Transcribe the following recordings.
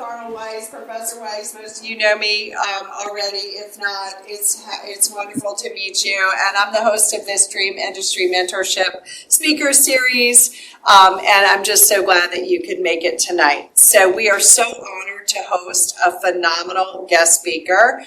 with Arnold Weiss, Professor Weiss. Most of you know me already. If not, it's wonderful to meet you. And I'm the host of this Dream Industry Mentorship Speaker Series. And I'm just so glad that you could make it tonight. So we are so honored to host a phenomenal guest speaker.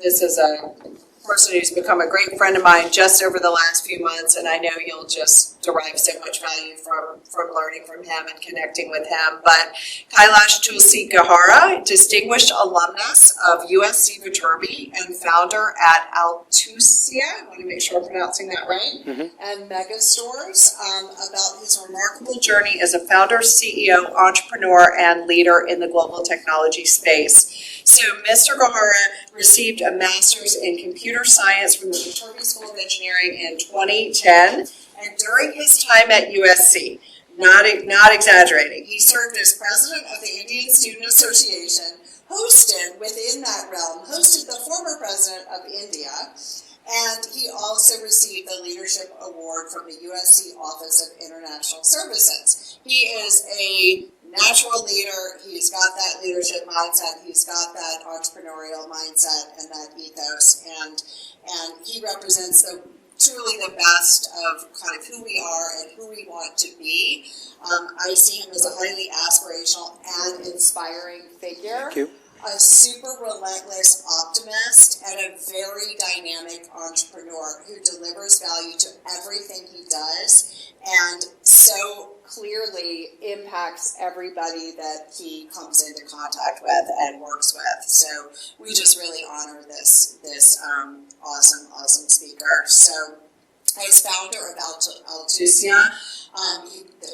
This is a person who's become a great friend of mine just over the last few months, and I know you'll just derive so much value from learning from him and connecting with him. But Kailash Tulsi Gajara, distinguished alumnus of USC Viterbi and founder at Altusia, I want to make sure I'm pronouncing that right, and Mega Stores, about his remarkable journey as a founder, CEO, entrepreneur, and leader in the global technology space. So Mr. Gajara received a master's in computer science from the Viterbi School of Engineering in 2010, and during his time at USC, not exaggerating, he served as president of the Indian Student Association, hosted within that realm, hosted the former president of India, and he also received the Leadership Award from the USC Office of International Services. He is a natural leader. He's got that leadership mindset. He's got that entrepreneurial mindset and that ethos, and he represents truly the best of kind of who we are and who we want to be. I see him as a highly aspirational and inspiring figure. Thank you. A super relentless optimist and a very dynamic entrepreneur who delivers value to everything he does and so clearly impacts everybody that he comes into contact with and works with. So we just really honor this awesome speaker. So as founder of Altusia,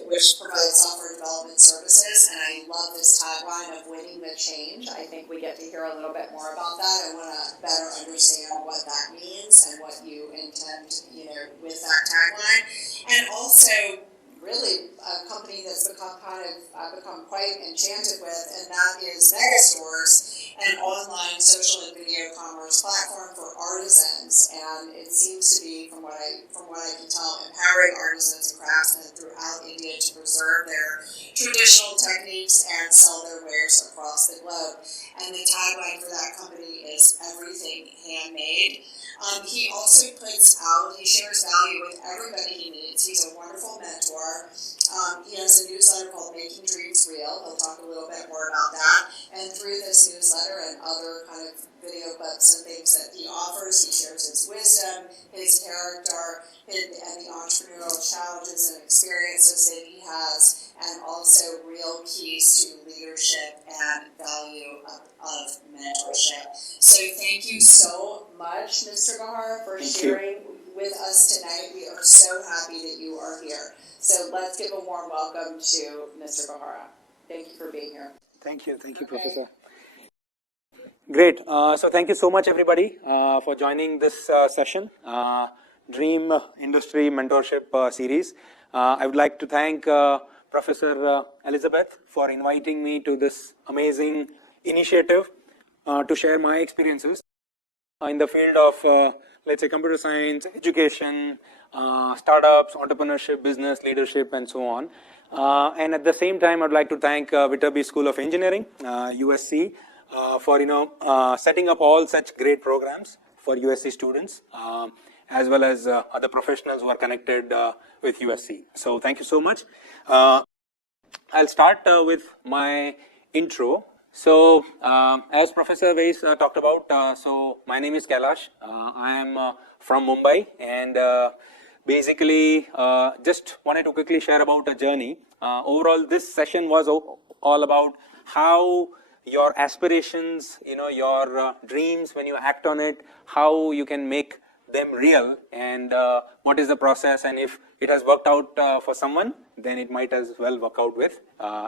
which provides software development services, and I love this tagline of winning the change. I think we get to hear a little bit more about that. I want to better understand what that means and what you intend, with that tagline. And also, really, a company that's become quite enchanted with, and that is Mega Stores, an online social and video commerce platform for artisans. And it seems to be, from what I can tell, empowering artisans and craftsmen throughout India to preserve their traditional techniques and sell their wares across the globe. And the tagline for that company is everything handmade. He also he shares value with everybody he meets. He's a wonderful mentor. He has a newsletter called Making Dreams Real. He'll talk a little bit more about that. And through this newsletter and other kind of video clips and things that he offers, he shares his wisdom, his character, and the entrepreneurial challenges and experiences that he has, and also real keys to leadership and value of mentorship. So thank you so much, Mr. Gajara, for sharing with us tonight. We are so happy that you are here. So let's give a warm welcome to Mr. Gajara. Thank you for being here. Thank you, Professor. Great. So thank you so much, everybody, for joining this session, Dream Industry Mentorship Series. I would like to thank Professor Elizabeth for inviting me to this amazing initiative to share my experiences in the field of, let's say, computer science, education, startups, entrepreneurship, business, leadership, and so on. And at the same time, I'd like to thank Viterbi School of Engineering, USC, for setting up all such great programs for USC students, as well as other professionals who are connected with USC. So thank you so much. I'll start with my intro. So as Professor Weiss talked about, so my name is Kailash. I am from Mumbai, and basically just wanted to quickly share about a journey. Overall, this session was all about how your aspirations, your dreams, when you act on it, how you can make them real, and what is the process, and if it has worked out for someone, then it might as well work out with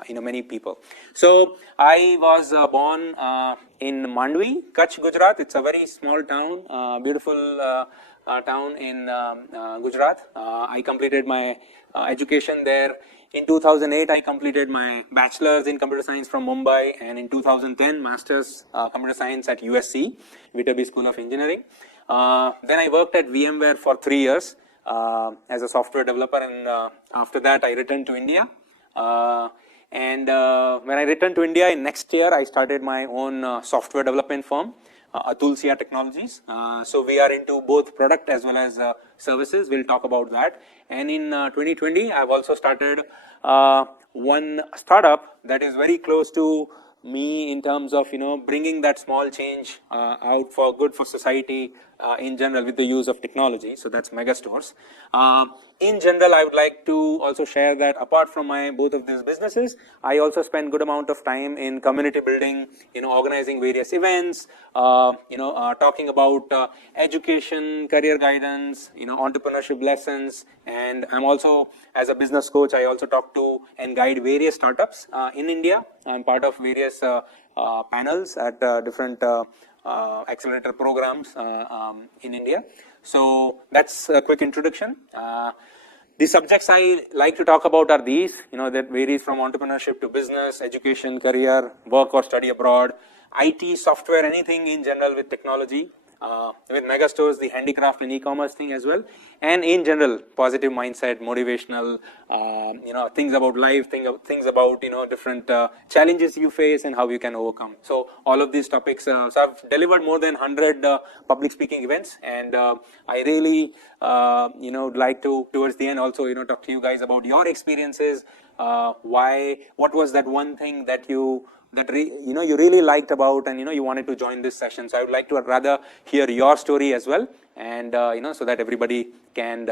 many people. So I was born in Mandvi, Kutch, Gujarat. It's a very small town, beautiful town in Gujarat. I completed my education there. In 2008, I completed my bachelor's in computer science from Mumbai, and in 2010, master's computer science at USC, Viterbi School of Engineering. Then I worked at VMware for 3 years as a software developer, and after that, I returned to India. And when I returned to India in next year, I started my own software development firm, Tulsi Technologies. So we are into both product as well as services. We'll talk about that. And in 2020, I've also started one startup that is very close to me in terms of bringing that small change out for good for society in general with the use of technology. So that's megastores. In general, I would like to also share that apart from my both of these businesses, I also spend good amount of time in community building, organizing various events, talking about education, career guidance, entrepreneurship lessons, and I'm also, as a business coach, I also talk to and guide various startups in India. I'm part of various panels at different accelerator programs in India. So that's a quick introduction. The subjects I like to talk about are these, that varies from entrepreneurship to business, education, career, work or study abroad, IT, software, anything in general with technology. With megastores, the handicraft and e-commerce thing as well, and in general, positive mindset, motivational, things about life, things about different challenges you face and how you can overcome. So all of these topics. So I've delivered more than 100 public speaking events, and I really like to towards the end also talk to you guys about your experiences. What was that one thing that you really liked about, and you wanted to join this session. So I would like to rather hear your story as well, and so that everybody can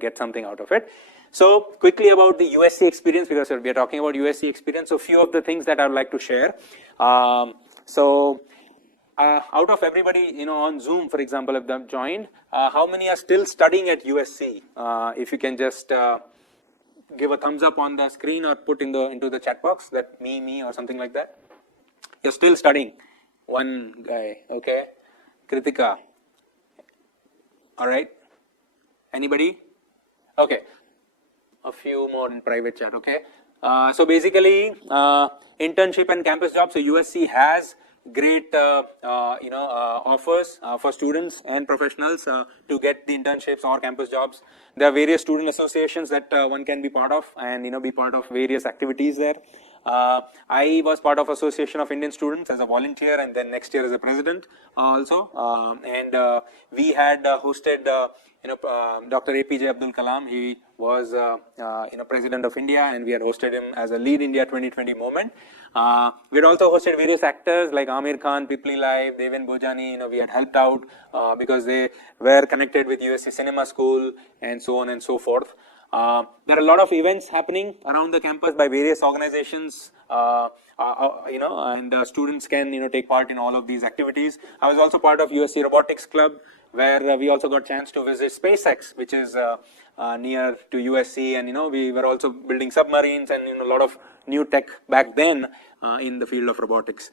get something out of it. So quickly about the USC experience, because we are talking about USC experience. So few of the things that I would like to share. Out of everybody on Zoom, for example, if they've joined, how many are still studying at USC? If you can just give a thumbs up on the screen or put into the chat box that me or something like that. You're still studying. One guy, okay. Kritika. All right. Anybody? Okay. A few more in private chat, okay. So basically, internship and campus jobs. So USC has great offers for students and professionals to get the internships or campus jobs. There are various student associations that one can be part of, and be part of various activities there. I was part of Association of Indian Students as a volunteer, and then next year as a president also. And we had hosted Dr. APJ Abdul Kalam. He was president of India, and we had hosted him as a Lead India 2020 moment. We had also hosted various actors like Amir Khan, Pipli Live, Deven Bojani. We had helped out because they were connected with USC Cinema School and so on and so forth. There are a lot of events happening around the campus by various organizations, and students can take part in all of these activities. I was also part of USC Robotics Club, where we also got chance to visit SpaceX, which is near to USC, and we were also building submarines and a lot of new tech back then in the field of robotics.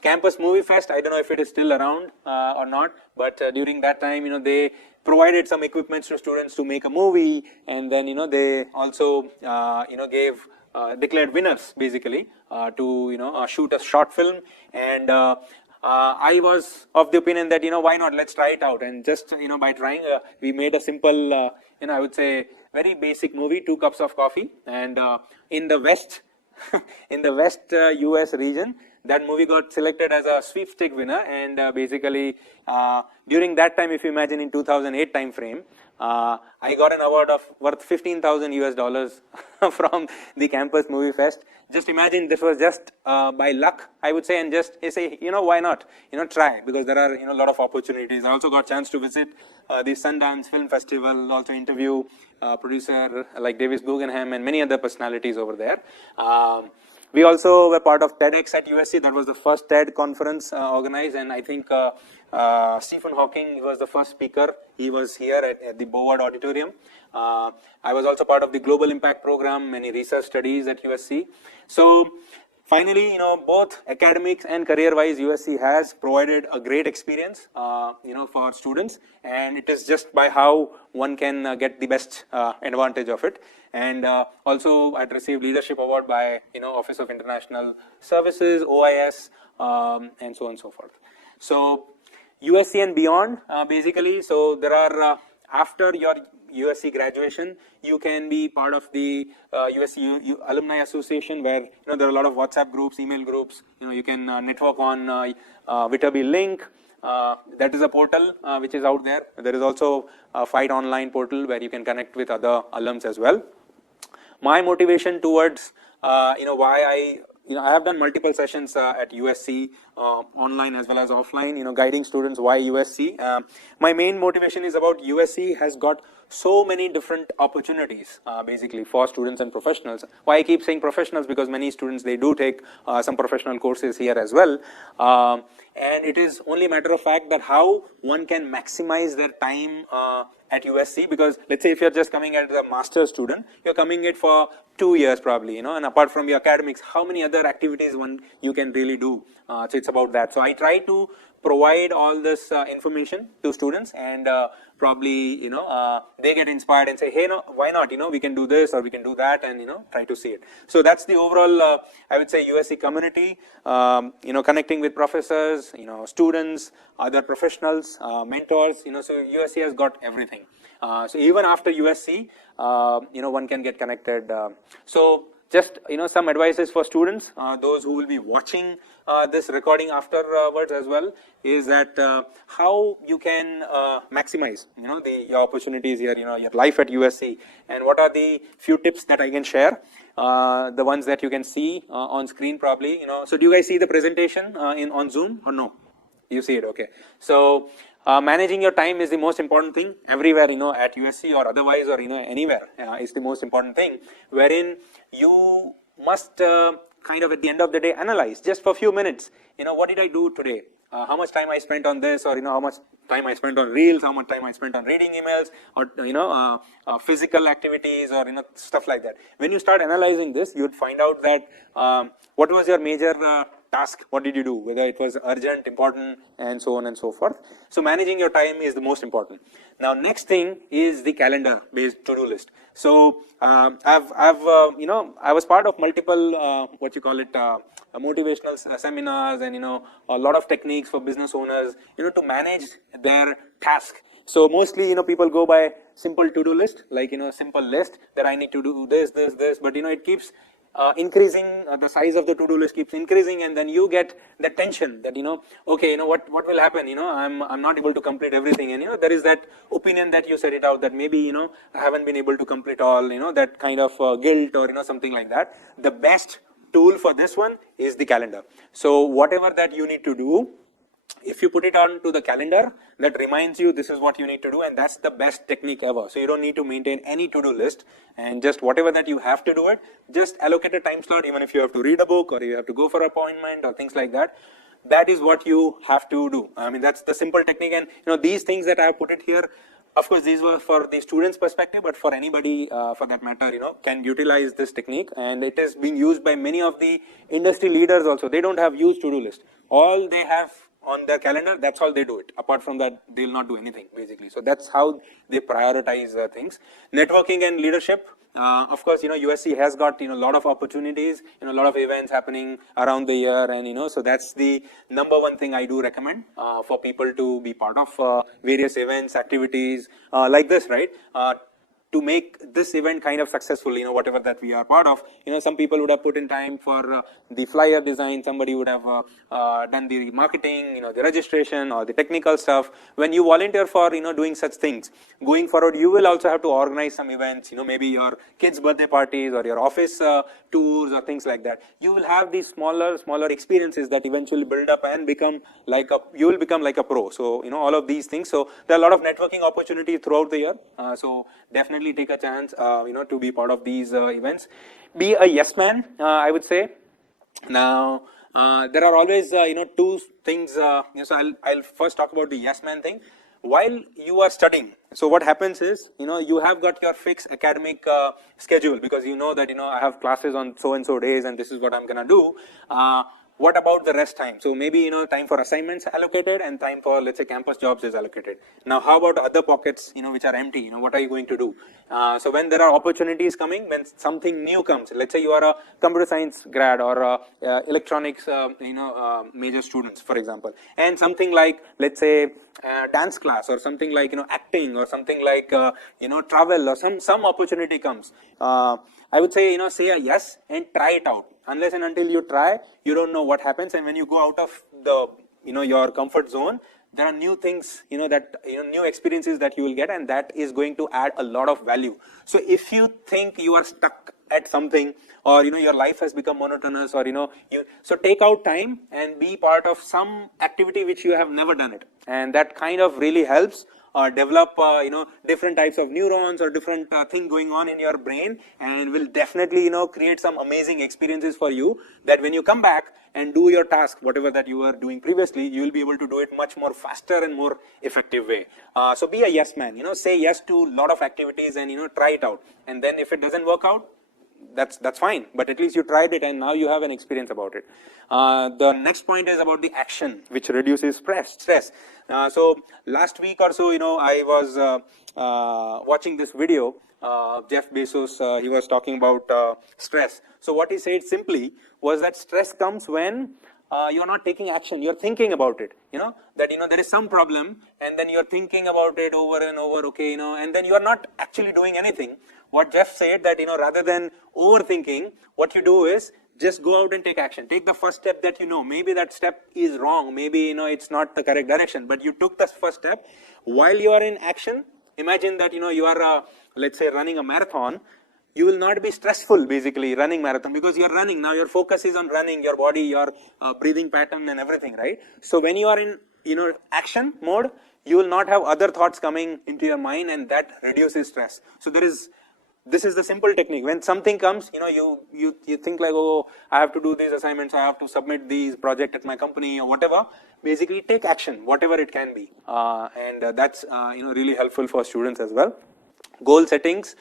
Campus Movie Fest, I don't know if it is still around or not, but during that time, they provided some equipments to students to make a movie, and then they also gave declared winners basically to shoot a short film. And I was of the opinion that why not, let's try it out. And just by trying, we made a simple I would say very basic movie, 2 cups of coffee. And in the west in the west US region, that movie got selected as a sweepstake winner. And basically during that time, if you imagine in 2008 time frame, I got an award of worth $15,000 from the Campus Movie Fest. Just imagine, this was just by luck, I would say, and just say, why not, try, because there are a lot of opportunities. I also got chance to visit the Sundance Film Festival, also interview producer like Davis Guggenheim and many other personalities over there. We also were part of TEDx at USC. That was the first TED conference organized, and I think Stephen Hawking was the first speaker. He was here at the Boward Auditorium. I was also part of the Global Impact Program, many research studies at USC. So finally, both academics and career-wise, USC has provided a great experience, for students, and it is just by how one can get the best advantage of it. And also, I'd received leadership award by Office of International Services, OIS, and so on and so forth. So USC and beyond, basically. So there are after your USC graduation, you can be part of the USC Alumni Association, where there are a lot of WhatsApp groups, email groups. You can network on Vitaby link. That is a portal which is out there. There is also a Fight Online portal where you can connect with other alums as well. My motivation towards why I have done multiple sessions at USC, online as well as offline, guiding students why USC. My main motivation is about USC has got so many different opportunities basically for students and professionals. Why I keep saying professionals, because many students, they do take some professional courses here as well. And it is only a matter of fact that how one can maximize their time at USC, because let's say if you're just coming as a master's student, you're coming it for 2 years probably, and apart from your academics, how many other activities you can really do. So it's about that. So I try to provide all this information to students, and probably they get inspired and say, hey, why not, we can do this or we can do that, and try to see it. So that's the overall I would say USC community, connecting with professors, students, other professionals, mentors, so USC has got everything. So even after USC, one can get connected. So just some advices for students, those who will be watching this recording afterwards as well, is that how you can maximize your opportunities here, your life at USC, and what are the few tips that I can share, the ones that you can see on screen probably. So do you guys see the presentation on Zoom or no? You see it, okay. So managing your time is the most important thing everywhere, at USC or otherwise, or anywhere is the most important thing, wherein you must kind of at the end of the day analyze just for a few minutes, what did I do today? How much time I spent on this, or how much time I spent on reels, how much time I spent on reading emails, or physical activities, or stuff like that. When you start analyzing this, you would find out that what was your major task, what did you do, whether it was urgent, important, and so on and so forth. So managing your time is the most important. Now next thing is the calendar based to-do list. So I was part of multiple motivational seminars, and a lot of techniques for business owners to manage their task. So mostly people go by simple to-do list, like simple list that I need to do this, but it keeps increasing, the size of the to-do list keeps increasing, and then you get the tension that okay, what will happen, I'm not able to complete everything, and there is that opinion that you set it out that maybe I haven't been able to complete all, that kind of guilt, or something like that. The best tool for this one is the calendar. So whatever that you need to do, if you put it onto the calendar, that reminds you this is what you need to do, and that's the best technique ever. So you don't need to maintain any to-do list, and just whatever that you have to do it, just allocate a time slot, even if you have to read a book or you have to go for an appointment or things like that. That is what you have to do. I mean, that's the simple technique, and these things that I have put it here, of course, these were for the students' perspective, but for anybody, for that matter, can utilize this technique, and it is being used by many of the industry leaders also. They don't have huge to-do list. All they have on their calendar, that's all they do it. Apart from that, they will not do anything basically. So that's how they prioritize things. Networking and leadership. Of course, USC has got a lot of opportunities, a lot of events happening around the year, and so that's the number one thing I do recommend for people to be part of various events, activities like this, right? To make this event kind of successful, whatever that we are part of, some people would have put in time for the flyer design, somebody would have done the marketing, the registration or the technical stuff. When you volunteer for, doing such things, going forward, you will also have to organize some events, maybe your kids' birthday parties or your office tours or things like that. You will have these smaller experiences that eventually build up and you will become like a pro. So, all of these things. So there are a lot of networking opportunities throughout the year. So definitely take a chance, to be part of these events. Be a yes man, I would say. Now, there are always, two things. So I'll first talk about the yes man thing. While you are studying, so what happens is, you have got your fixed academic schedule, because that, I have classes on so and so days and this is what I'm going to do. what about the rest time? So maybe, time for assignments allocated and time for, let's say, campus jobs is allocated. Now, how about other pockets, which are empty? What are you going to do? So when there are opportunities coming, when something new comes, let's say you are a computer science grad or electronics, major students, for example, and something like, let's say, dance class or something like, acting or something like, travel or some opportunity comes. I would say, say a yes and try it out. Unless and until you try, you don't know what happens. And when you go out of the, your comfort zone, there are new things, that, new experiences that you will get, and that is going to add a lot of value. So if you think you are stuck at something, or, your life has become monotonous, or, so take out time and be part of some activity which you have never done it. And that kind of really helps develop, different types of neurons or different thing going on in your brain, and will definitely, create some amazing experiences for you, that when you come back and do your task, whatever that you were doing previously, you will be able to do it much more faster and more effective way. So be a yes man, say yes to a lot of activities and, try it out. And then if it doesn't work out, that's fine, but at least you tried it and now you have an experience about it. The next point is about the action, which reduces stress. So last week or so, I was watching this video. Jeff Bezos, he was talking about stress. So what he said simply was that stress comes when you're not taking action, you're thinking about it, that, there is some problem, and then you're thinking about it over and over, okay, and then you're not actually doing anything. What Jeff said that, rather than overthinking, what you do is just go out and take action. Take the first step that maybe that step is wrong, maybe, it's not the correct direction, but you took the first step. While you are in action, imagine that, you are, let's say, running a marathon. You will not be stressful basically running marathon, because you're running. Now your focus is on running, your body, your breathing pattern and everything, right? So when you are in, action mode, you will not have other thoughts coming into your mind, and that reduces stress. So this is the simple technique. When something comes, you think like, oh, I have to do these assignments, I have to submit these project at my company or whatever. Basically take action, whatever it can be. And that's, really helpful for students as well. Goal settings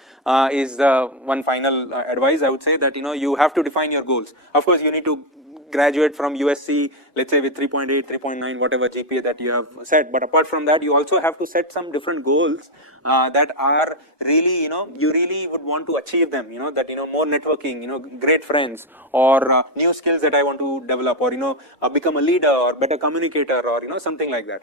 is one final advice. I would say that, you have to define your goals. Of course, you need to graduate from USC, let's say with 3.8, 3.9, whatever GPA that you have set. But apart from that, you also have to set some different goals that are really, you really would want to achieve them, that, more networking, great friends, or new skills that I want to develop, or, become a leader or better communicator, or, something like that.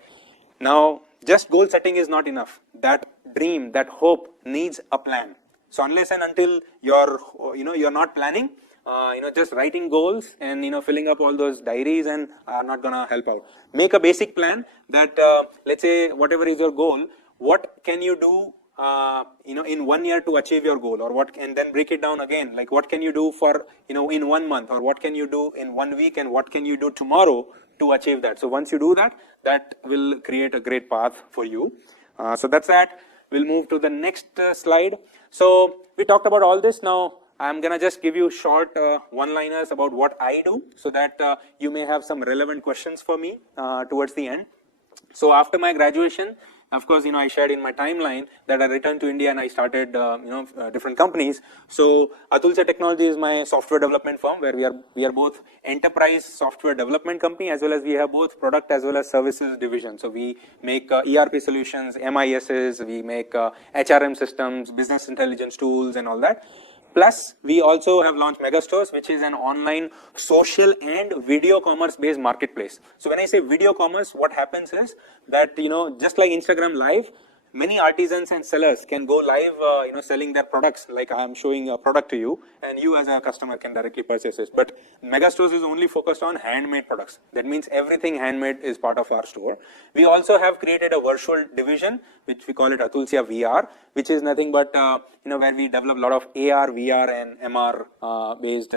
Now, just goal setting is not enough. That dream, that hope needs a plan. So unless and until you're not planning, just writing goals and, filling up all those diaries and are not going to help out. Make a basic plan that, let's say, whatever is your goal, what can you do, in 1 year to achieve your goal, or what, and then break it down again. Like what can you do for, in 1 month, or what can you do in 1 week, and what can you do tomorrow to achieve that. So once you do that, that will create a great path for you. So that's that. We'll move to the next slide. So we talked about all this. Now I'm gonna just give you short one-liners about what I do, so that you may have some relevant questions for me towards the end. So after my graduation, of course, I shared in my timeline that I returned to India and I started, different companies. So Atulsia Technology is my software development firm, where we are both enterprise software development company, as well as we have both product as well as services division. So we make ERP solutions, MISs, we make HRM systems, business intelligence tools, and all that. Plus, we also have launched Megastores, which is an online social and video commerce based marketplace. So when I say video commerce, what happens is that, just like Instagram Live, many artisans and sellers can go live, selling their products. Like I'm showing a product to you, and you as a customer can directly purchase it. But Megastores is only focused on handmade products. That means everything handmade is part of our store. We also have created a virtual division, which we call it Atulsia VR, which is nothing but, where we develop a lot of AR, VR, and MR based,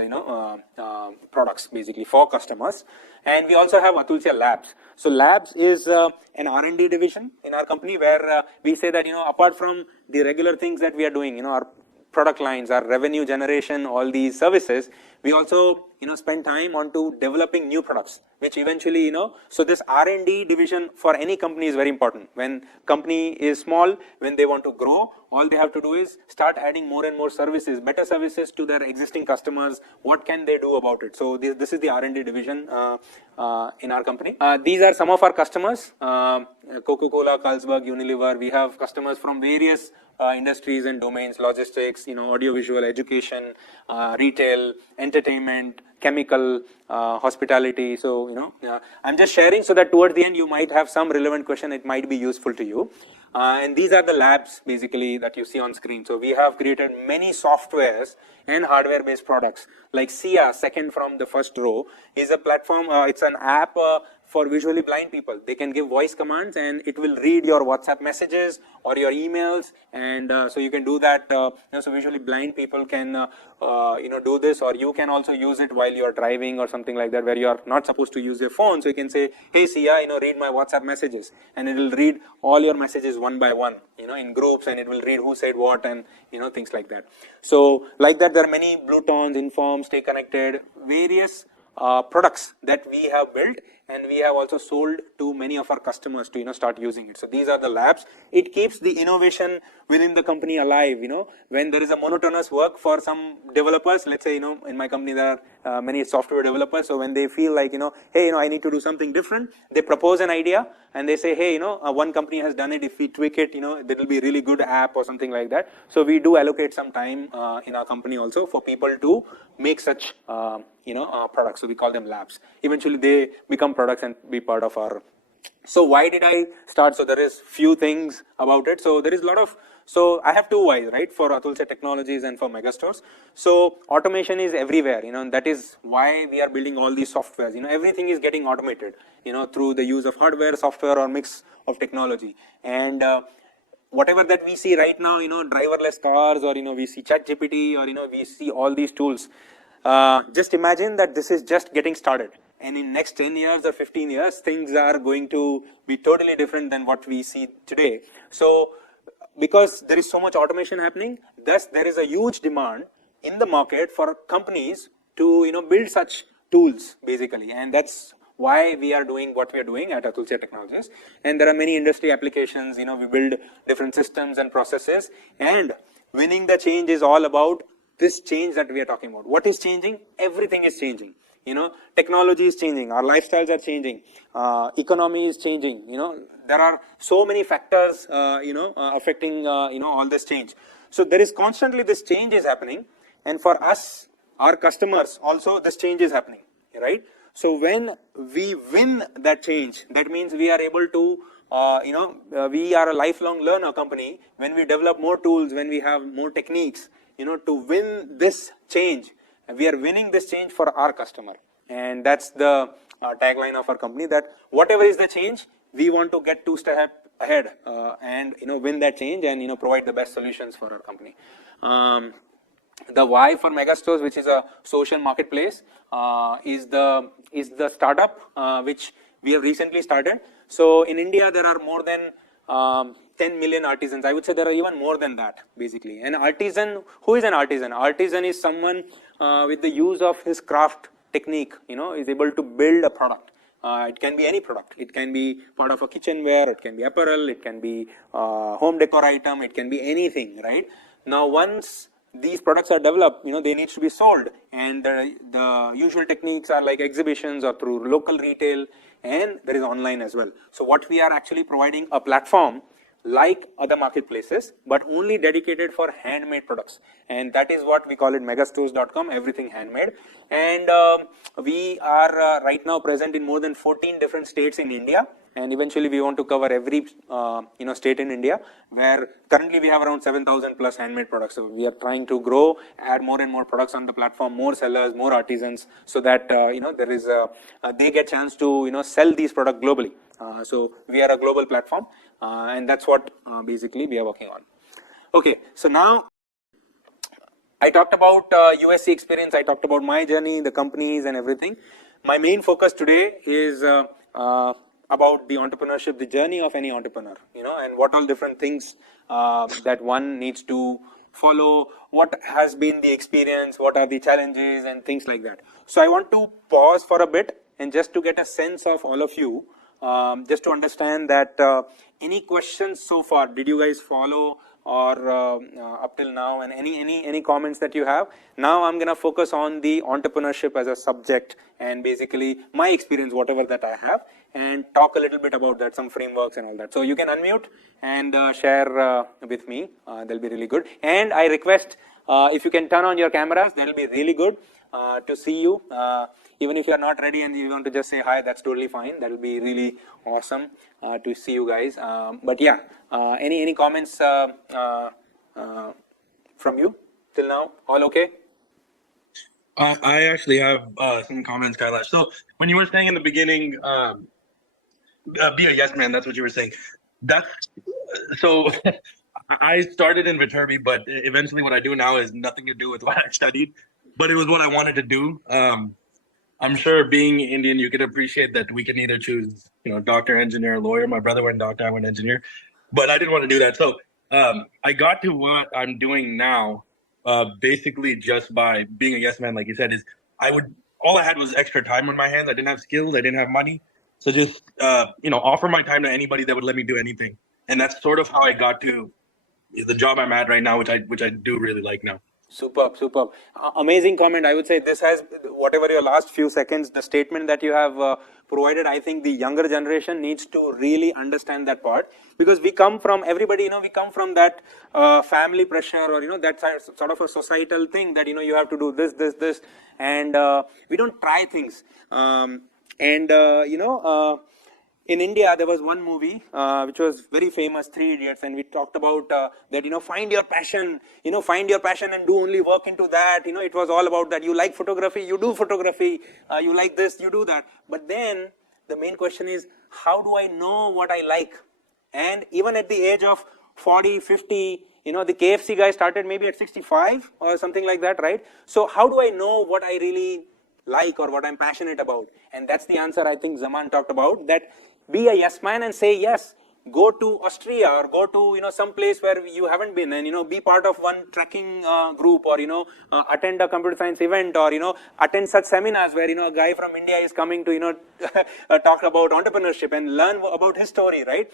products basically for customers. And we also have Atulsia Labs. So Labs is an R&D division in our company, where we say that, apart from the regular things that we are doing, our product lines, our revenue generation, all these services, we also, spend time onto developing new products, which eventually, so this R&D division for any company is very important. When company is small, when they want to grow, all they have to do is start adding more and more services, better services to their existing customers. What can they do about it? So this is the R&D division in our company. These are some of our customers, Coca-Cola, Carlsberg, Unilever. We have customers from various industries and domains, logistics, audiovisual, education, retail, entertainment, chemical, hospitality. So, I'm just sharing so that towards the end you might have some relevant question. It might be useful to you. And these are the labs basically that you see on screen. So we have created many softwares and hardware-based products like SIA, second from the first row, is a platform. It's an app for visually blind people. They can give voice commands and it will read your WhatsApp messages or your emails, and so you can do that. So visually blind people can do this, or you can also use it while you're driving or something like that, where you're not supposed to use your phone. So you can say, hey Sia, read my WhatsApp messages, and it will read all your messages one by one, in groups, and it will read who said what, and things like that. So like that, there are many Bluetons, Inform, Stay Connected, various products that we have built, and we have also sold to many of our customers to start using it. So these are the labs. It keeps the innovation within the company alive. When there is a monotonous work for some developers, let's say in my company there are many software developers. So when they feel like hey I need to do something different, they propose an idea and they say, hey one company has done it. If we tweak it, that will be a really good app or something like that. So we do allocate some time in our company also for people to make such products. So we call them labs. Eventually they become products and be part of our. So why did I start? So there is few things about it. So there is a lot of, so I have two whys, right, for Tulsi Technologies and for Megastores. So automation is everywhere, and that is why we are building all these softwares. Everything is getting automated, through the use of hardware, software, or mix of technology. And whatever that we see right now, driverless cars, or we see ChatGPT, or we see all these tools. Just imagine that this is just getting started, and in next 10 years or 15 years, things are going to be totally different than what we see today. So because there is so much automation happening, thus there is a huge demand in the market for companies to build such tools basically, and that's why we are doing what we are doing at Tulsi Technologies. And there are many industry applications. We build different systems and processes, and winning the change is all about this change that we are talking about. What is changing? Everything is changing. Technology is changing, our lifestyles are changing, economy is changing. There are so many factors affecting all this change. So there is constantly this change is happening, and for us, our customers also, this change is happening, right? So when we win that change, that means we are able to we are a lifelong learner company. When we develop more tools, when we have more techniques, to win this change, we are winning this change for our customer. And that's the tagline of our company, that whatever is the change, we want to get 2 steps ahead and win that change and provide the best solutions for our company. The why for Megastores, which is a social marketplace, is the startup which we have recently started. So in India, there are more than 10 million artisans. I would say there are even more than that, basically. An artisan, who is an artisan? Artisan is someone with the use of his craft technique, is able to build a product. It can be any product. It can be part of a kitchenware, it can be apparel, it can be home decor item, it can be anything, right? Now, once these products are developed, they need to be sold, and the usual techniques are like exhibitions or through local retail, and there is online as well. So what we are actually providing a platform like other marketplaces, but only dedicated for handmade products, and that is what we call it megastores.com, everything handmade. And we are right now present in more than 14 different states in India, and eventually we want to cover every state in India, where currently we have around 7,000 plus handmade products. So we are trying to grow, add more and more products on the platform, more sellers, more artisans, so that there is they get chance to sell these products globally. So we are a global platform, and that's what basically we are working on. Okay, so now I talked about USC experience, I talked about my journey, the companies and everything. My main focus today is about the entrepreneurship, the journey of any entrepreneur, and what all different things that one needs to follow, what has been the experience, what are the challenges and things like that. So I want to pause for a bit and just to get a sense of all of you, just to understand that any questions so far, did you guys follow or up till now, and any comments that you have. Now I'm gonna focus on the entrepreneurship as a subject and basically my experience, whatever that I have, and talk a little bit about that, some frameworks and all that. So you can unmute and share with me. That'll be really good. And I request if you can turn on your cameras, that'll be really good to see you. Even if you are not ready and you want to just say hi, that's totally fine. That will be really awesome to see you guys. But yeah, any comments from you till now? All okay? I actually have some comments, Kailash. So when you were saying in the beginning, be a yes man, that's what you were saying. That's so. I started in Viterbi, but eventually what I do now is nothing to do with what I studied, but it was what I wanted to do. I'm sure being Indian, you could appreciate that we can either choose, doctor, engineer, lawyer. My brother went doctor, I went engineer, but I didn't want to do that. So I got to what I'm doing now, basically just by being a yes man, like you said, is all I had was extra time on my hands. I didn't have skills, I didn't have money. So just, offer my time to anybody that would let me do anything. And that's sort of how I got to the job I'm at right now, which I do really like now. Superb. Amazing comment. I would say this has, whatever your last few seconds, the statement that you have provided, I think the younger generation needs to really understand that part, because we come from, everybody, we come from that family pressure, or, that sort of a societal thing that, you have to do this, and we don't try things. In India, there was one movie which was very famous, Three Idiots, and we talked about that, find your passion, and do only work into that. It was all about that. You like photography, you do photography. You like this, you do that. But then the main question is, how do I know what I like? And even at the age of 40, 50, the KFC guy started maybe at 65 or something like that, right? So how do I know what I really like or what I'm passionate about? And that's the answer I think Zaman talked about, that be a yes man and say yes. Go to Austria or go to some place where you haven't been, and be part of one trekking group, or attend a computer science event, or attend such seminars where a guy from India is coming to talk about entrepreneurship and learn about his story, right?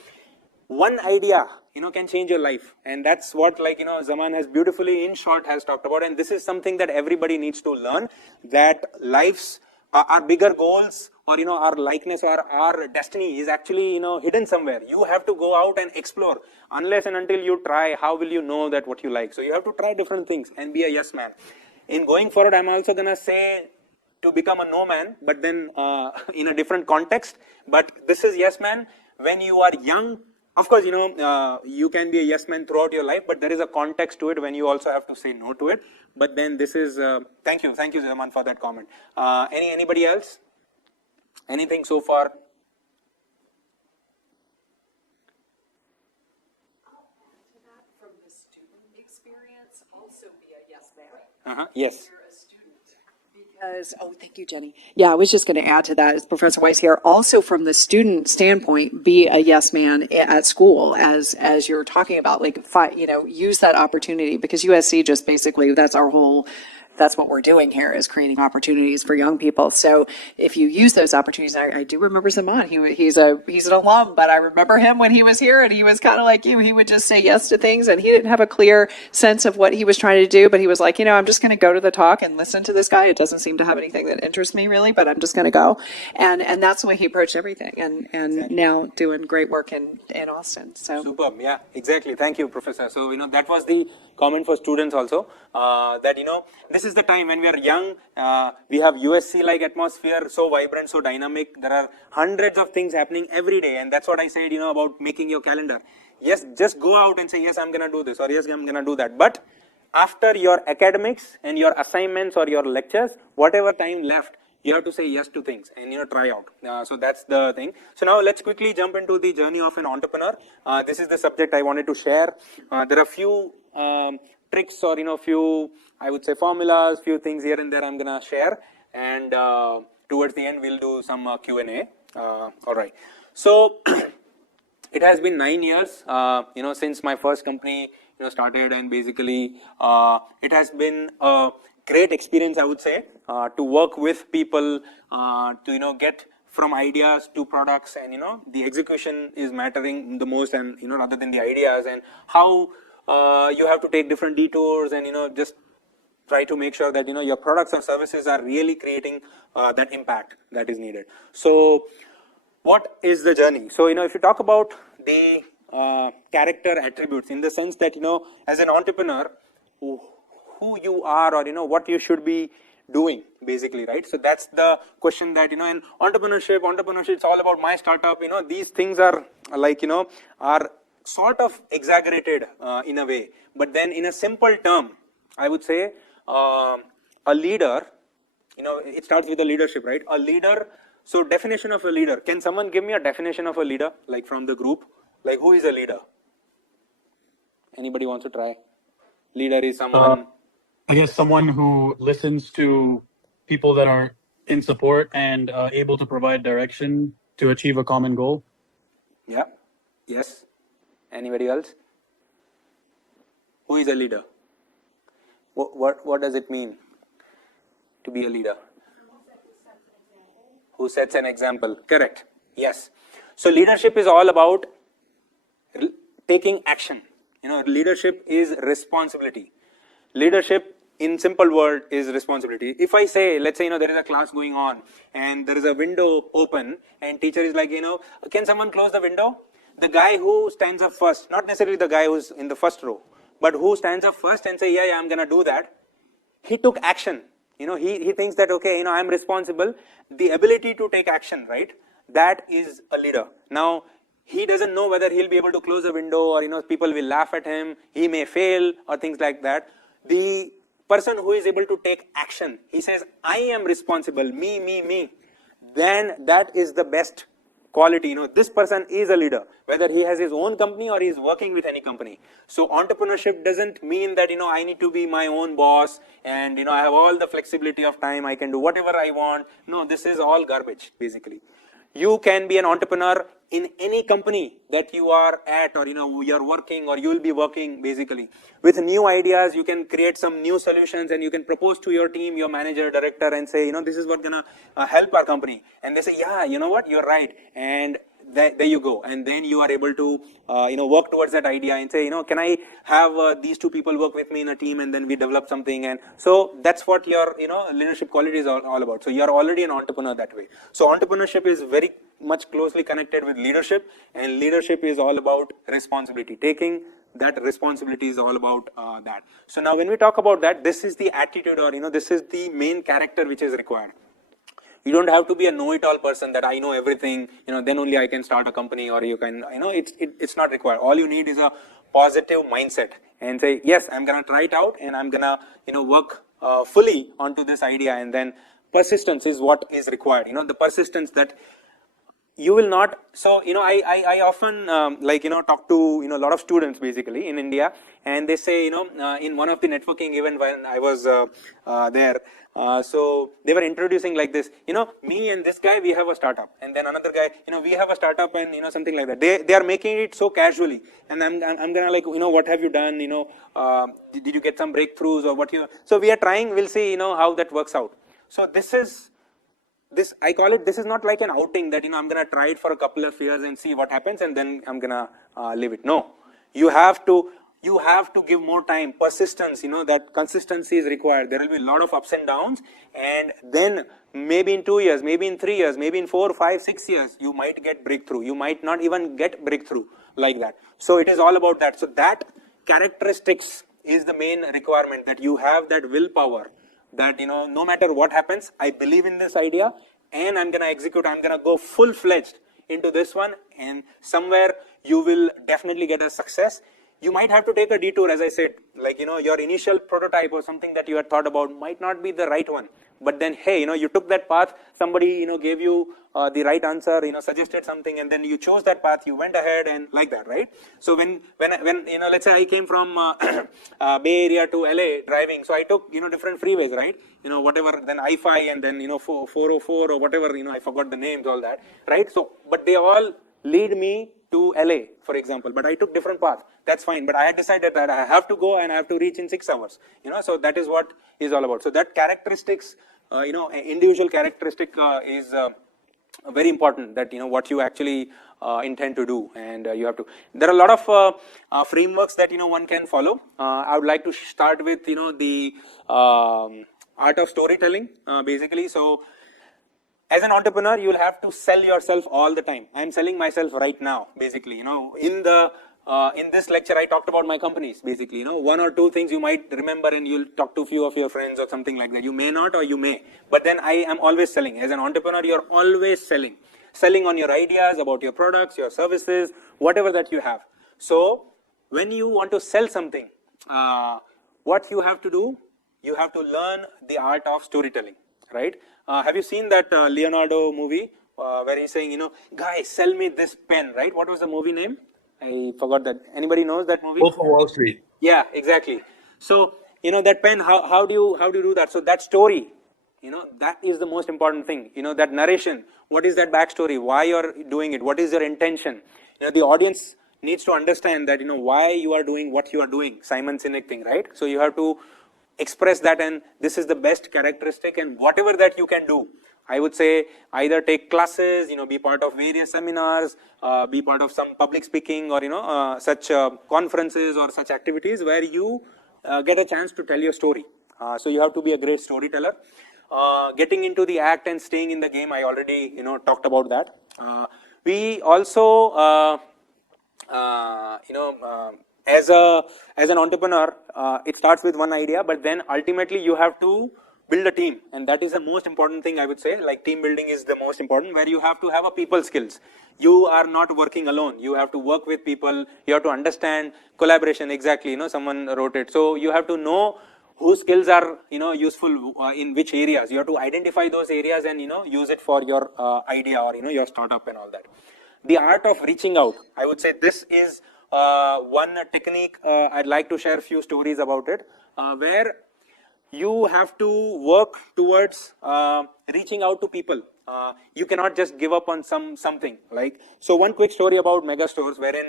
One idea can change your life, and that's what Zaman has beautifully in short has talked about. And this is something that everybody needs to learn, that life's our bigger goals, or our likeness or our destiny is actually hidden somewhere. You have to go out and explore. Unless and until you try, how will you know that what you like? So you have to try different things and be a yes man. In going forward, I'm also gonna say to become a no man, but then in a different context. But this is yes man when you are young. Of course, you can be a yes man throughout your life, but there is a context to it when you also have to say no to it. But then this is, thank you Zaman for that comment. Anybody else? Anything so far? From the student experience, also be a yes man. Yes. Because, thank you, Jenny. Yeah, I was just going to add to that, as Professor Weiss here, also from the student standpoint, be a yes man at school, as you're talking about, use that opportunity, because USC just basically, that's what we're doing here, is creating opportunities for young people. So if you use those opportunities, I do remember Zaman. He's an alum, but I remember him when he was here, and he was kind of like you. He would just say yes to things, and he didn't have a clear sense of what he was trying to do, but he was like, I'm just going to go to the talk and listen to this guy. It doesn't seem to have anything that interests me really, but I'm just going to go. And that's the way he approached everything, and exactly. Now doing great work in Austin. So superb. Yeah, exactly. Thank you, Professor. So that was the comment for students also, that this is the time when we are young. We have USC like atmosphere, so vibrant, so dynamic. There are hundreds of things happening every day, and that's what I said about making your calendar. Yes, just go out and say yes, I'm gonna do this, or yes, I'm gonna do that. But after your academics and your assignments or your lectures, whatever time left, you have to say yes to things and try out. So that's the thing. So now let's quickly jump into the journey of an entrepreneur. This is the subject I wanted to share. There are few tricks, or few, I would say, formulas, few things here and there I'm gonna share, and towards the end we'll do some Q&A. All right. So it has been 9 years, since my first company started, and basically it has been a great experience, I would say, to work with people, to get from ideas to products, and the execution is mattering the most, and rather than the ideas, and how you have to take different detours and, just try to make sure that, your products or services are really creating that impact that is needed. So what is the journey? So, if you talk about the character attributes, in the sense that, as an entrepreneur, who you are, or, what you should be doing, basically, right? So that's the question that, in entrepreneurship, it's all about my startup, these things are like, are sort of exaggerated in a way. But then in a simple term, I would say a leader, it starts with the leadership, right? A leader. So definition of a leader. Can someone give me a definition of a leader, like from the group? Like, who is a leader? Anybody wants to try? Leader is someone. I guess someone who listens to people that are in support and able to provide direction to achieve a common goal. Yeah. Yes. Anybody else? Who is a leader? What does it mean to be a leader? Who sets an example? Correct. Yes. So leadership is all about taking action. Leadership is responsibility. Leadership, in simple word, is responsibility. If I say, let's say, there is a class going on and there is a window open and teacher is like, can someone close the window? The guy who stands up first, not necessarily the guy who's in the first row, but who stands up first and say, yeah, I'm going to do that. He took action. He thinks that, okay, I'm responsible. The ability to take action, right? That is a leader. Now, he doesn't know whether he'll be able to close a window or, people will laugh at him. He may fail or things like that. The person who is able to take action, he says, I am responsible, me. Then that is the best quality. This person is a leader, whether he has his own company or he is working with any company. So entrepreneurship doesn't mean that, I need to be my own boss and, I have all the flexibility of time. I can do whatever I want. No, this is all garbage, basically. You can be an entrepreneur in any company that you are at, or, you're working or you will be working, basically. With new ideas, you can create some new solutions and you can propose to your team, your manager, director, and say, this is what's going to help our company. And they say, yeah, you know what, you're right. And there you go. And then you are able to, work towards that idea and say, can I have these two people work with me in a team, and then we develop something. And so that's what your, leadership qualities are all about. So you're already an entrepreneur that way. So entrepreneurship is very much closely connected with leadership, and leadership is all about responsibility. Taking that responsibility is all about that. So now when we talk about that, this is the attitude, or, this is the main character which is required. You don't have to be a know-it-all person that I know everything, then only I can start a company, or you can, it's not required. All you need is a positive mindset and say, yes, I'm going to try it out and I'm going to, work fully onto this idea. And then persistence is what is required. The persistence that you will not. So, I often talk to, a lot of students basically in India, and they say, in one of the networking event when I was there, so they were introducing like this, me and this guy, we have a startup, and then another guy, we have a startup, and, something like that. They are making it so casually, and I'm gonna like, what have you done, did you get some breakthroughs or what so we are trying, we'll see, how that works out. So this I call it, this is not like an outing that, I'm going to try it for a couple of years and see what happens and then I'm going to leave it. No, you have to give more time, persistence, that consistency is required. There will be a lot of ups and downs, and then maybe in 2 years, maybe in 3 years, maybe in 4, 5, 6 years, you might get breakthrough. You might not even get breakthrough like that. So it is all about that. So that characteristics is the main requirement, that you have that willpower, that, no matter what happens, I believe in this idea and I'm going to execute, I'm going to go full-fledged into this one, and somewhere you will definitely get a success. You might have to take a detour, as I said, like, your initial prototype or something that you had thought about might not be the right one. But then, hey, you took that path, somebody, gave you the right answer, suggested something, and then you chose that path, you went ahead and like that, right? So when let's say I came from Bay Area to LA driving, so I took, different freeways, right? Whatever, then I-5 and then, 404 or whatever, I forgot the names, all that, right? So, but they all lead me to LA, for example, but I took different path. That's fine. But I had decided that I have to go and I have to reach in 6 hours, so that is what is all about. So that characteristics, individual characteristic is very important that what you actually intend to do, and you have to. There are a lot of frameworks that one can follow. I would like to start with the art of storytelling, basically. So as an entrepreneur, you will have to sell yourself all the time. I'm selling myself right now, basically. In this lecture, I talked about my companies, basically. One or two things you might remember, and you'll talk to a few of your friends or something like that. You may not, or you may. But then I am always selling. As an entrepreneur, you're always selling. Selling on your ideas, about your products, your services, whatever that you have. So when you want to sell something, what you have to do, you have to learn the art of storytelling, right? Have you seen that Leonardo movie where he's saying, guys, sell me this pen, right? What was the movie name? I forgot that. Anybody knows that movie? Wolf of Wall Street. Yeah, exactly. So that pen, how do you do that? So that story, that is the most important thing. That narration. What is that backstory? Why you're doing it? What is your intention? The audience needs to understand that why you are doing what you are doing. Simon Sinek thing, right? So you have to express that, and this is the best characteristic, and whatever that you can do, I would say either take classes, be part of various seminars, be part of some public speaking, or such conferences or such activities where you get a chance to tell your story. So you have to be a great storyteller. Getting into the act and staying in the game, I already talked about that. We also as an entrepreneur, it starts with one idea, but then ultimately you have to build a team, and that is the most important thing, I would say. Like, team building is the most important, where you have to have a people skills. You are not working alone. You have to work with people. You have to understand collaboration. Exactly, someone wrote it. So you have to know whose skills are useful in which areas. You have to identify those areas and use it for your idea or your startup and all that. The art of reaching out, I would say this is one technique. I'd like to share a few stories about it, where you have to work towards reaching out to people. You cannot just give up on something. So one quick story about mega stores, wherein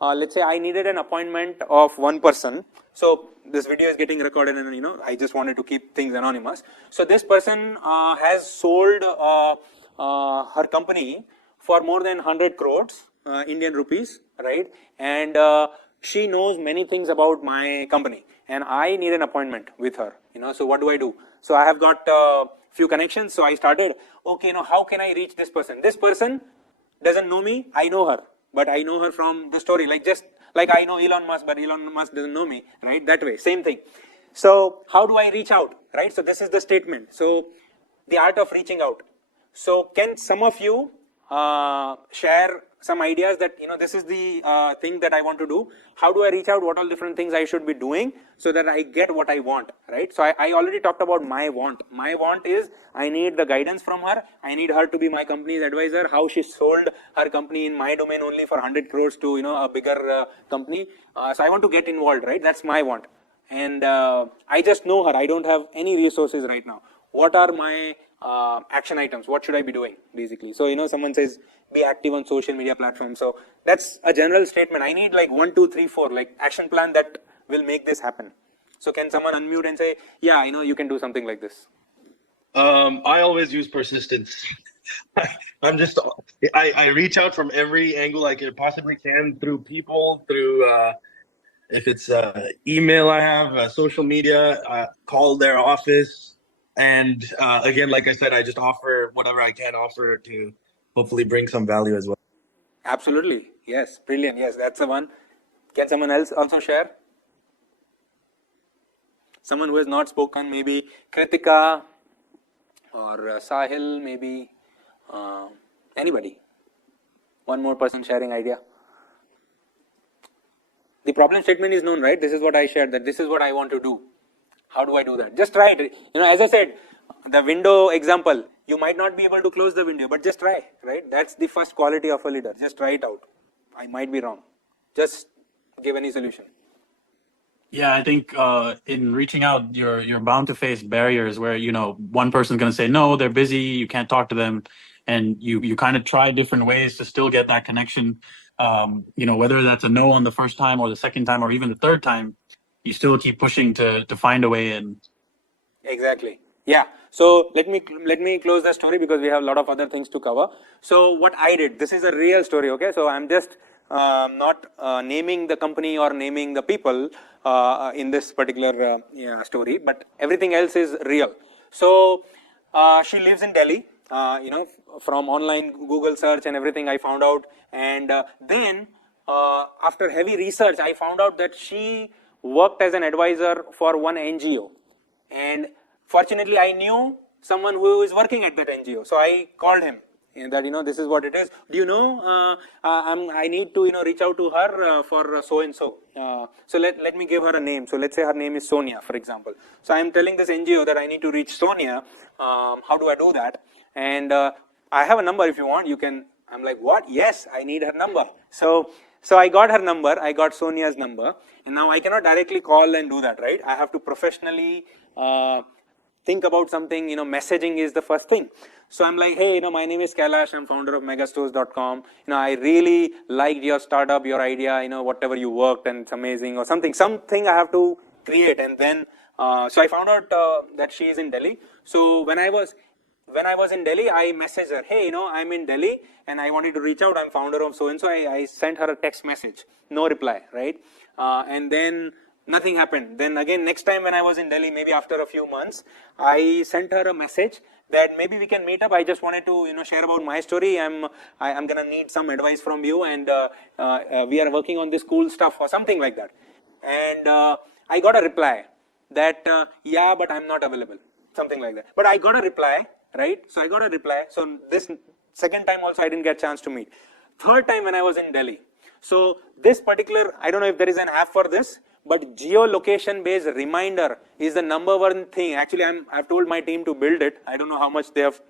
let's say I needed an appointment of one person. So this video is getting recorded, and I just wanted to keep things anonymous. So this person has sold her company for more than 100 crores Indian rupees, right? And she knows many things about my company, and I need an appointment with her. So what do I do? So I have got a few connections. So I started, okay, how can I reach this person? This person doesn't know me. I know her, but I know her from the story. Just like I know Elon Musk, but Elon Musk doesn't know me, right? That way, same thing. So how do I reach out, right? So this is the statement. So the art of reaching out. So can some of you share some ideas that this is the thing that I want to do? How do I reach out? What all different things I should be doing so that I get what I want, right? So I already talked about my want. My want is I need the guidance from her. I need her to be my company's advisor. How she sold her company in my domain only for 100 crores to a bigger company. So I want to get involved, right? That's my want. And I just know her. I don't have any resources right now. What are my action items? What should I be doing, basically? So someone says be active on social media platforms. So that's a general statement. I need like 1, 2, 3, 4 like action plan that will make this happen. So can someone unmute and say, yeah, you can do something like this? I always use persistence. I reach out from every angle I could possibly can, through people, through if it's email I have, social media, call their office. And again, like I said, I just offer whatever I can offer to hopefully bring some value as well. Absolutely. Yes. Brilliant. Yes, that's the one. Can someone else also share? Someone who has not spoken, maybe Kritika or Sahil, maybe anybody. One more person sharing idea. The problem statement is known, right? This is what I shared, that this is what I want to do. How do I do that? Just try it. As I said, the window example, you might not be able to close the window, but just try, right? That's the first quality of a leader. Just try it out. I might be wrong. Just give any solution. Yeah, I think in reaching out, you're bound to face barriers where one person's going to say no, they're busy, you can't talk to them, and you kind of try different ways to still get that connection. Whether that's a no on the first time or the second time or even the third time, you still keep pushing to find a way in. Exactly. Yeah. So let me close the story because we have a lot of other things to cover. So what I did, this is a real story. Okay. So I'm just not naming the company or naming the people in this particular story, but everything else is real. So she lives in Delhi. From online Google search and everything, I found out, and then after heavy research, I found out that she worked as an advisor for one NGO. And fortunately, I knew someone who is working at that NGO. So I called him and that, this is what it is. Do you know, I need to, reach out to her for so and so. So let me give her a name. So let's say her name is Sonia, for example. So I'm telling this NGO that I need to reach Sonia. How do I do that? And I have a number if you want. You can. I'm like, what? Yes, I need her number. So I got her number. I got Sonia's number. And now I cannot directly call and do that, right? I have to professionally think about something. Messaging is the first thing. So I'm like, hey, my name is Kailash. I'm founder of megastores.com. I really liked your startup, your idea, whatever you worked, and it's amazing, or something I have to create. And then, so I found out that she is in Delhi. So when I was in Delhi, I messaged her, hey, I'm in Delhi and I wanted to reach out. I'm founder of so-and-so. I sent her a text message, no reply, right? And then nothing happened. Then again, next time when I was in Delhi, maybe after a few months, I sent her a message that maybe we can meet up. I just wanted to, share about my story. I'm going to need some advice from you, and we are working on this cool stuff or something like that. And I got a reply that, yeah, but I'm not available, something like that. But I got a reply. Right? So I got a reply. So this second time also I didn't get a chance to meet. Third time when I was in Delhi. So this particular, I don't know if there is an app for this, but geolocation based reminder is the number one thing. Actually, I've told my team to build it. I don't know how much they have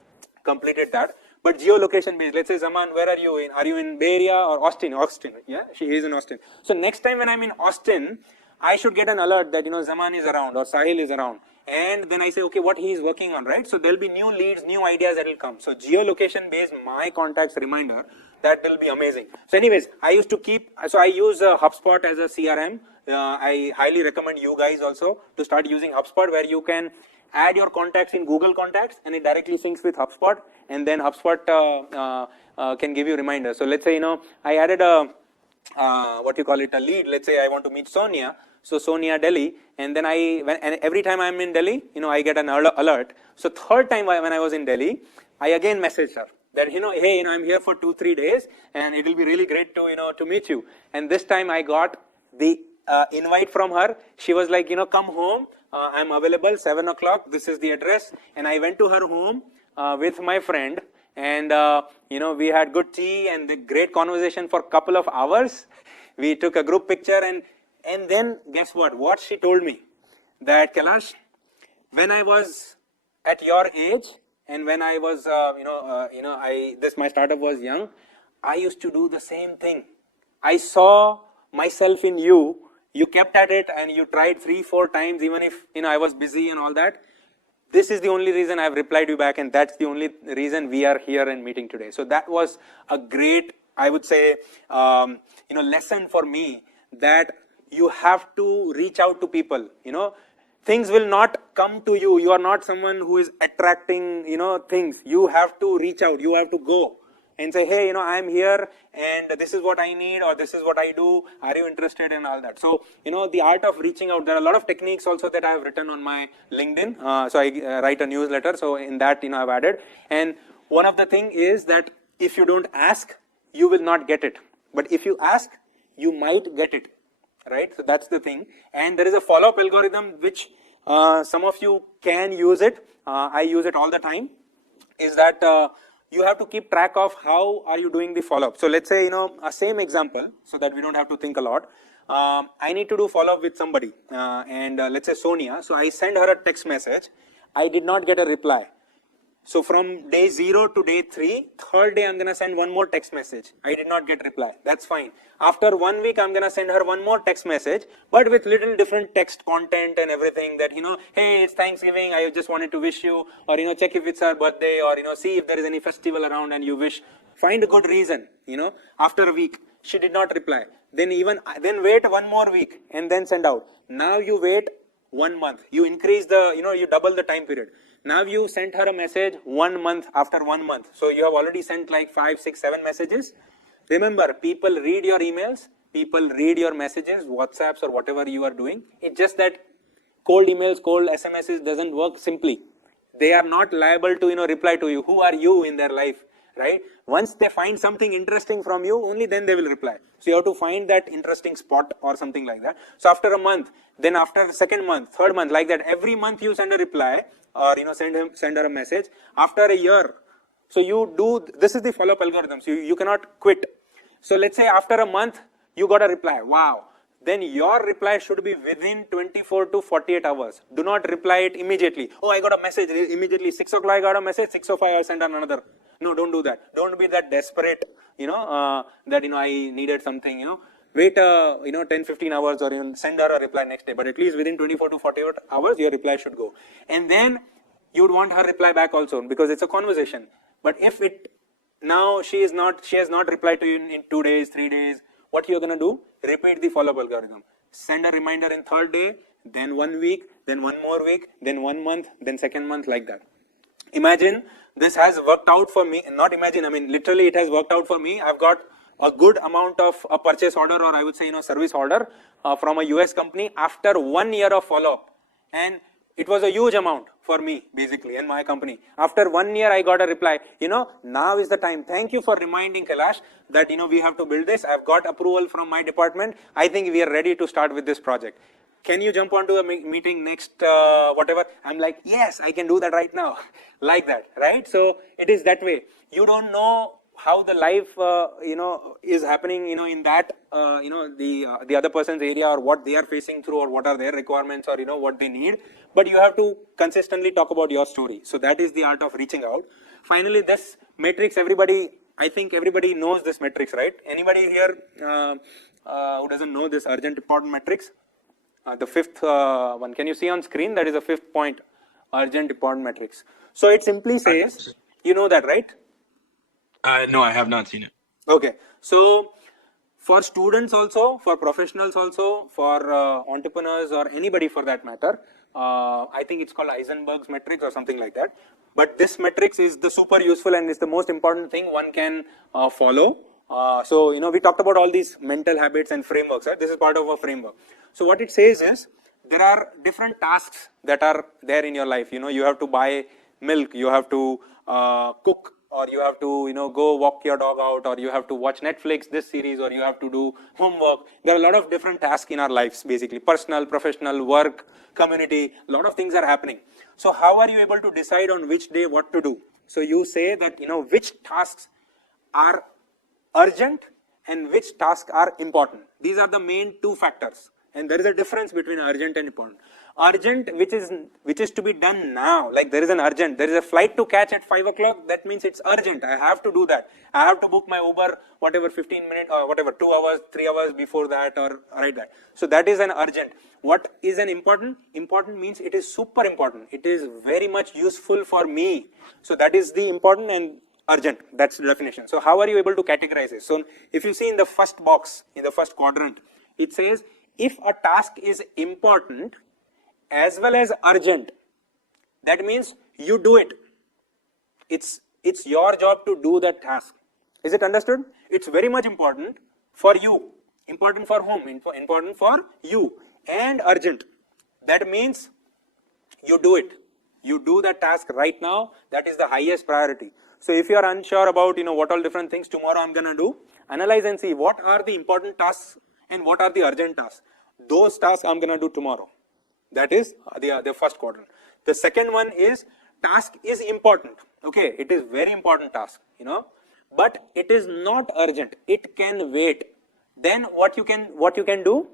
completed that. But geolocation based, let's say, Zaman, where are you in? Are you in Bay Area or Austin? Austin, yeah, she is in Austin. So next time when I'm in Austin, I should get an alert that, Zaman is around or Sahil is around. And then I say, okay, what he is working on, right? So there'll be new leads, new ideas that will come. So geolocation based my contacts reminder, that will be amazing. So anyways, I use HubSpot as a CRM. I highly recommend you guys also to start using HubSpot, where you can add your contacts in Google Contacts and it directly syncs with HubSpot, and then HubSpot can give you reminders. So let's say, I added a lead. Let's say I want to meet Sonia. So Sonia Delhi, and then and every time I'm in Delhi, I get an alert. So third time when I was in Delhi, I again messaged her that, hey, I'm here for 2-3 days and it will be really great to, to meet you. And this time I got the invite from her. She was like, come home. I'm available 7 o'clock. This is the address. And I went to her home with my friend, and, we had good tea and the great conversation for a couple of hours. We took a group picture, and then guess what? What she told me, that Kailash, when I was at your age and when I was, my startup was young, I used to do the same thing. I saw myself in you. You kept at it and you tried 3-4 times, even if, I was busy and all that. This is the only reason I've replied you back, and that's the only reason we are here and meeting today. So that was a great, I would say, lesson for me, that you have to reach out to people. Things will not come to you. You are not someone who is attracting, things. You have to reach out. You have to go and say, hey, I'm here and this is what I need, or this is what I do. Are you interested in all that? So, the art of reaching out. There are a lot of techniques also that I have written on my LinkedIn. So I write a newsletter. So in that, I've added. And one of the thing is that if you don't ask, you will not get it. But if you ask, you might get it. Right? So that's the thing. And there is a follow-up algorithm which some of you can use it. I use it all the time. Is that you have to keep track of how are you doing the follow-up. So let's say, a same example, so that we don't have to think a lot. I need to do follow-up with somebody, and let's say Sonia. So I send her a text message. I did not get a reply. So from day 0 to day 3, third day I'm going to send one more text message. I did not get reply. That's fine. After 1 week, I'm going to send her one more text message, but with little different text content and everything, that, hey, it's Thanksgiving. I just wanted to wish you, or, check if it's her birthday, or, see if there is any festival around and you wish. Find a good reason, After a week, she did not reply. Then wait 1 more week and then send out. Now you wait 1 month. You increase the, you double the time period. Now you sent her a message 1 month after 1 month. So you have already sent like 5, 6, 7 messages. Remember, people read your emails, people read your messages, WhatsApps or whatever you are doing. It's just that cold emails, cold SMSs doesn't work simply. They are not liable to, reply to you. Who are you in their life, right? Once they find something interesting from you, only then they will reply. So you have to find that interesting spot or something like that. So after a month, then after the second month, third month, like that, every month you send a reply or, send her a message. After a year, so you do, this is the follow-up algorithm. So you cannot quit. So let's say after a month, you got a reply. Wow. Then your reply should be within 24 to 48 hours. Do not reply it immediately. Oh, I got a message immediately. 6 o'clock I got a message. 6:05 I send another. No, don't do that. Don't be that desperate, that, I needed something, Wait, 10, 15 hours or even send her a reply next day. But at least within 24 to 48 hours, your reply should go. And then you would want her reply back also because it's a conversation. But if now she has not replied to you in 2 days, 3 days, what you're going to do? Repeat the follow-up algorithm. Send a reminder in third day, then 1 week, then 1 more week, then 1 month, then second month, like that. Imagine this has worked out for me. Not imagine, literally it has worked out for me. I've got a good amount of a purchase order, or I would say, service order from a US company after 1 year of follow-up. And it was a huge amount for me, basically, and my company. After 1 year, I got a reply, now is the time. Thank you for reminding Kailash that, we have to build this. I've got approval from my department. I think we are ready to start with this project. Can you jump onto a meeting next, whatever? I'm like, yes, I can do that right now. Like that, right? So it is that way. You don't know how the life, is happening, in that, the other person's area, or what they are facing through, or what are their requirements, or, what they need. But you have to consistently talk about your story. So that is the art of reaching out. Finally, this matrix, I think everybody knows this matrix, right? Anybody here who doesn't know this urgent important matrix? The fifth one, can you see on screen? That is the 5th point, urgent important matrix. So it simply says, you know that, right? No, I have not seen it. Okay, so for students also, for professionals also, for entrepreneurs or anybody for that matter, I think it's called Heisenberg's matrix or something like that. But this matrix is the super useful and is the most important thing one can follow. So, we talked about all these mental habits and frameworks, right? This is part of a framework. So what it says is, there are different tasks that are there in your life. You have to buy milk, you have to cook, or you have to, go walk your dog out, or you have to watch Netflix, this series, or you have to do homework. There are a lot of different tasks in our lives, basically, personal, professional, work, community, a lot of things are happening. So how are you able to decide on which day what to do? So you say that, which tasks are urgent and which tasks are important. These are the main 2 factors. And there is a difference between urgent and important. Urgent, which is to be done now, like there is an urgent, there is a flight to catch at 5 o'clock, that means it's urgent, I have to do that. I have to book my Uber, whatever, 15 minutes or whatever, 2 hours, 3 hours before that, or like that. So that is an urgent. What is an important? Important means it is super important. It is very much useful for me. So that is the important and urgent. That's the definition. So how are you able to categorize it? So if you see in the first box, in the first quadrant, it says, if a task is important as well as urgent, that means you do it. It's your job to do that task. Is it understood? It's very much important for you. Important for whom? Important for you. And urgent. That means you do it. You do that task right now. That is the highest priority. So if you are unsure about, what all different things tomorrow I'm going to do, analyze and see what are the important tasks and what are the urgent tasks. Those tasks I'm going to do tomorrow. That is the first quadrant. The second one is, task is important. Okay, it is very important task, but it is not urgent. It can wait. Then what you can do?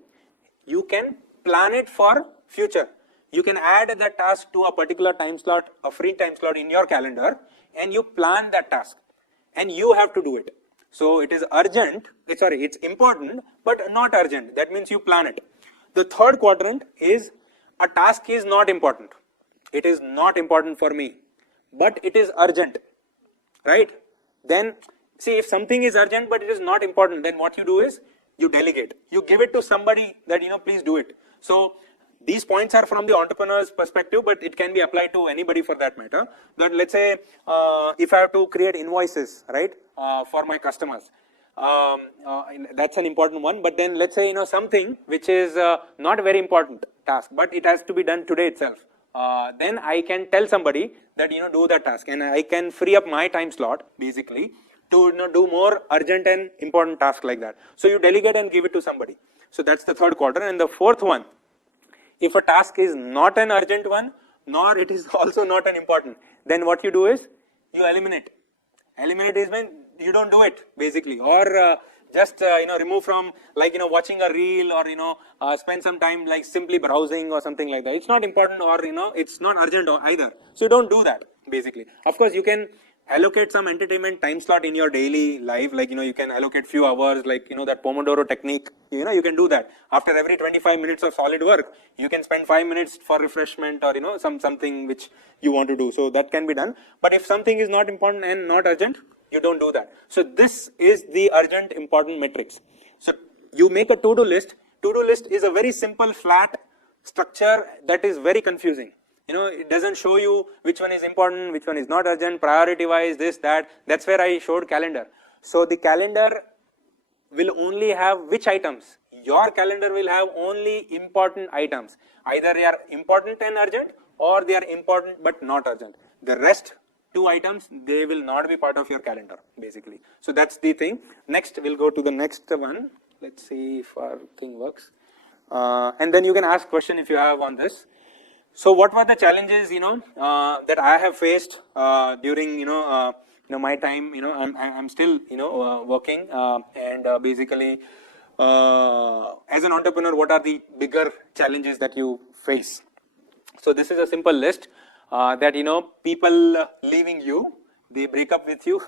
You can plan it for future. You can add that task to a particular time slot, a free time slot in your calendar, and you plan that task, and you have to do it. So it is urgent, it's important, but not urgent. That means you plan it. The third quadrant is, a task is not important. It is not important for me, but it is urgent, right? Then, see, if something is urgent, but it is not important, then what you do is, you delegate. You give it to somebody that, please do it. So these points are from the entrepreneur's perspective, but it can be applied to anybody for that matter. That let's say if I have to create invoices, right, for my customers, that's an important one. But then let's say something which is not a very important task, but it has to be done today itself. Then I can tell somebody that do that task, and I can free up my time slot basically to do more urgent and important tasks like that. So you delegate and give it to somebody. So that's the third quadrant. And the fourth one, if a task is not an urgent one, nor it is also not an important, then what you do is you eliminate. Eliminate is when you don't do it basically, or just remove from, like watching a reel, or spend some time like simply browsing or something like that. It's not important, or it's not urgent either. So you don't do that basically. Of course, you can allocate some entertainment time slot in your daily life, like you can allocate few hours, like that Pomodoro technique, you can do that. After every 25 minutes of solid work, you can spend 5 minutes for refreshment, or something which you want to do. So that can be done. But if something is not important and not urgent, you don't do that. So this is the urgent important matrix. So you make a to-do list. To-do list is a very simple flat structure that is very confusing. It doesn't show you which one is important, which one is not urgent, priority wise, this, that. That's where I showed calendar. So the calendar will only have which items? Your calendar will have only important items. Either they are important and urgent, or they are important but not urgent. The rest 2 items, they will not be part of your calendar basically. So that's the thing. Next, we'll go to the next one. Let's see if our thing works. And then you can ask question if you have on this. So what were the challenges, that I have faced during, my time, I'm still, working, and basically, as an entrepreneur, what are the bigger challenges that you face? So this is a simple list that, people leaving you, they break up with you,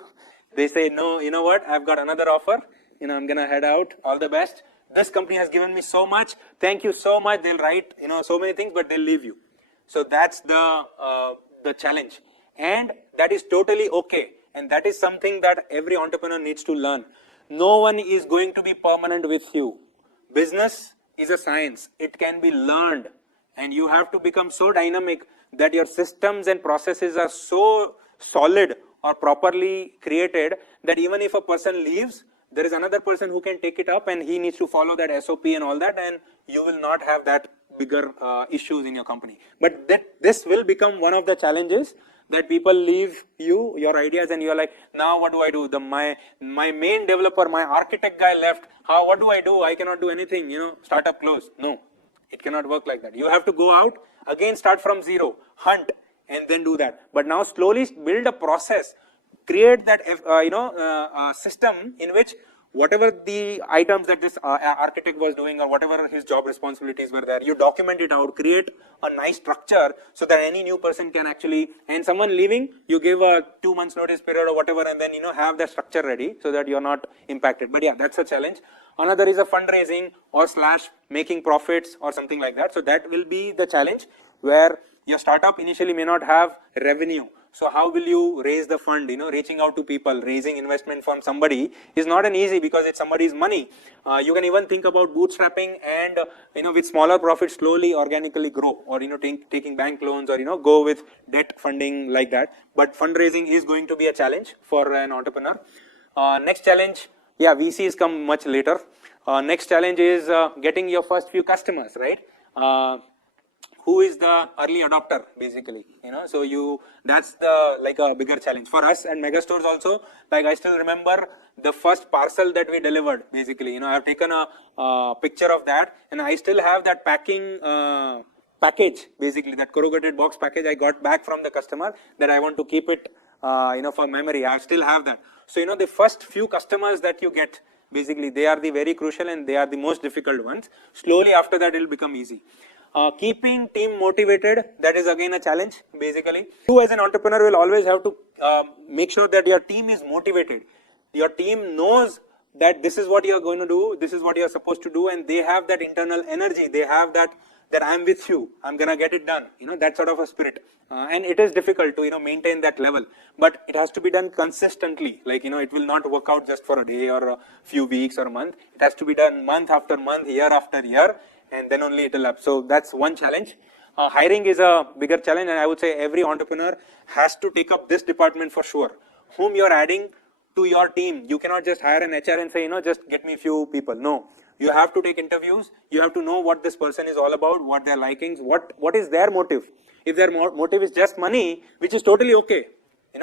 they say, no, you know what, I've got another offer, I'm gonna head out, all the best. This company has given me so much, thank you so much. They'll write, so many things, but they'll leave you. So that's the challenge, and that is totally okay, and that is something that every entrepreneur needs to learn. No one is going to be permanent with you. Business is a science. It can be learned, and you have to become so dynamic that your systems and processes are so solid or properly created that even if a person leaves, there is another person who can take it up, and he needs to follow that SOP and all that, and you will not have that bigger issues in your company. But this will become one of the challenges, that people leave you, your ideas, and you're like, now what do I do? My main developer, my architect guy left. What do? I cannot do anything, startup close. No, it cannot work like that. You have to go out, again start from zero, hunt, and then do that. But now slowly build a process, create that system in which whatever the items that this architect was doing, or whatever his job responsibilities were there, you document it out, create a nice structure so that any new person can actually, and someone leaving, you give a 2 months notice period or whatever, and then have that structure ready so that you're not impacted. But yeah, that's a challenge. Another is a fundraising or / making profits or something like that. So that will be the challenge, where your startup initially may not have revenue. So how will you raise the fund? Reaching out to people, raising investment from somebody is not an easy, because it's somebody's money. You can even think about bootstrapping and, with smaller profits slowly organically grow, or, taking bank loans, or, go with debt funding like that. But fundraising is going to be a challenge for an entrepreneur. Next challenge, yeah, VCs come much later. Next challenge is getting your first few customers, right? Who is the early adopter basically, so that's like a bigger challenge for us. And Megastores also, like I still remember the first parcel that we delivered basically, I've taken a picture of that, and I still have that packing package, basically that corrugated box package I got back from the customer, that I want to keep it for memory. I still have that. So the first few customers that you get, basically they are the very crucial, and they are the most difficult ones. Slowly after that it will become easy. Keeping team motivated, that is again a challenge basically. You as an entrepreneur will always have to make sure that your team is motivated. Your team knows that this is what you are going to do, this is what you are supposed to do, and they have that internal energy. They have that I'm with you, I'm gonna get it done, that sort of a spirit. And it is difficult to maintain that level, but it has to be done consistently. Like it will not work out just for a day or a few weeks or a month. It has to be done month after month, year after year, and then only it will happen. So that's one challenge. Hiring is a bigger challenge, and I would say every entrepreneur has to take up this department for sure. Whom you're adding to your team, you cannot just hire an HR and say, just get me few people. No, you have to take interviews. You have to know what this person is all about, what their likings, what is their motive. If their motive is just money, which is totally okay.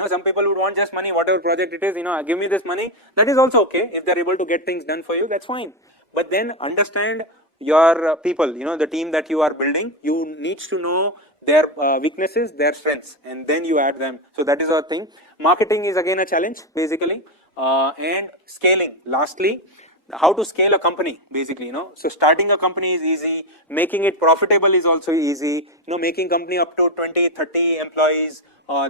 Some people would want just money, whatever project it is, give me this money. That is also okay. If they're able to get things done for you, that's fine. But then understand your people, the team that you are building. You need to know their weaknesses, their strengths, and then you add them. So that is our thing. Marketing is again a challenge, basically, and scaling. Lastly, how to scale a company, basically, So starting a company is easy. Making it profitable is also easy. Making company up to 20, 30 employees.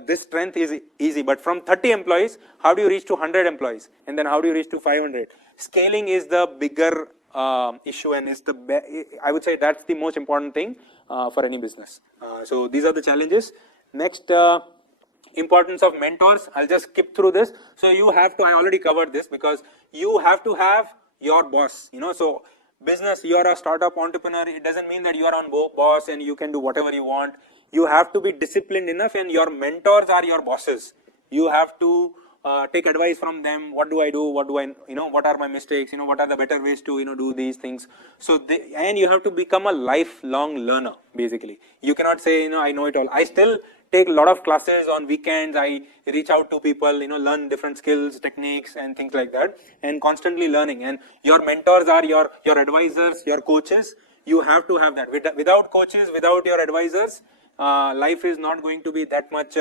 This strength is easy, but from 30 employees, how do you reach to 100 employees? And then how do you reach to 500? Scaling is the bigger issue, and is I would say that's the most important thing for any business. So these are the challenges. Next, importance of mentors. I'll just skip through this. So you have to, I already covered this, because you have to have your boss, so business, you are a startup entrepreneur. It doesn't mean that you are on boss and you can do whatever you want. You have to be disciplined enough, and your mentors are your bosses. You have to take advice from them. What do I do? What do I, what are my mistakes? What are the better ways to, do these things? So, and you have to become a lifelong learner, basically. You cannot say, I know it all. I still take a lot of classes on weekends. I reach out to people, learn different skills, techniques, and things like that, and constantly learning. And your mentors are your advisors, your coaches. You have to have that. Without coaches, without your advisors, life is not going to be that much,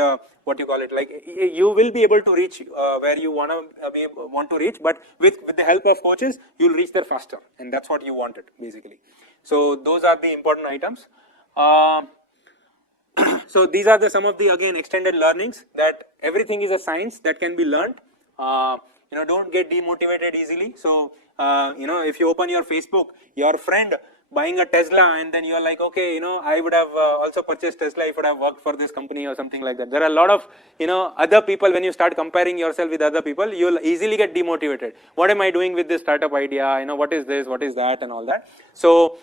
like you will be able to reach where you want to reach, but with the help of coaches, you'll reach there faster, and that's what you wanted, basically. So those are the important items. So these are some of the, again, extended learnings, that everything is a science that can be learned. Don't get demotivated easily. So, if you open your Facebook, your friend buying a Tesla, and then you're like, okay, I would have also purchased Tesla if I would have worked for this company or something like that. There are a lot of, other people. When you start comparing yourself with other people, you'll easily get demotivated. What am I doing with this startup idea? What is this? What is that? And all that. So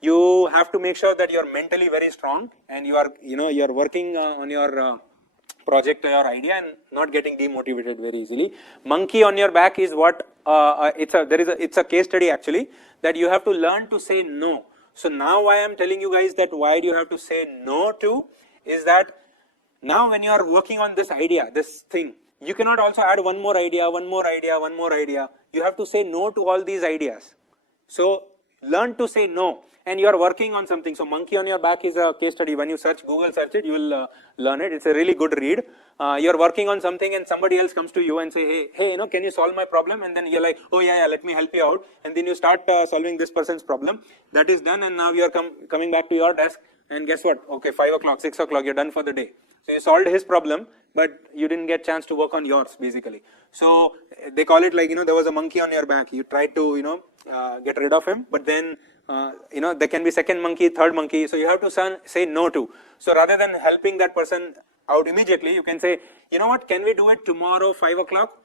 you have to make sure that you're mentally very strong, and you are, you're working on your project or your idea, and not getting demotivated very easily. Monkey on your back is what it's a case study, actually, that you have to learn to say no. So now why I'm telling you guys that why do you have to say no to, is that now when you are working on this idea, this thing, you cannot also add one more idea. You have to say no to all these ideas. So learn to say no. And you are working on something. So monkey on your back is a case study. When you Google search it, you will learn it. It's a really good read. You're working on something, and somebody else comes to you and say, hey, can you solve my problem? And then you're like, oh yeah, let me help you out. And then you start solving this person's problem. That is done, and now you're coming back to your desk, and guess what? Okay, 5 o'clock, 6 o'clock, you're done for the day. So you solved his problem, but you didn't get chance to work on yours, basically. So they call it like, there was a monkey on your back. You tried to, get rid of him, but then there can be second monkey, third monkey, so you have to say no to. So rather than helping that person out immediately, you can say, what, can we do it tomorrow 5 o'clock?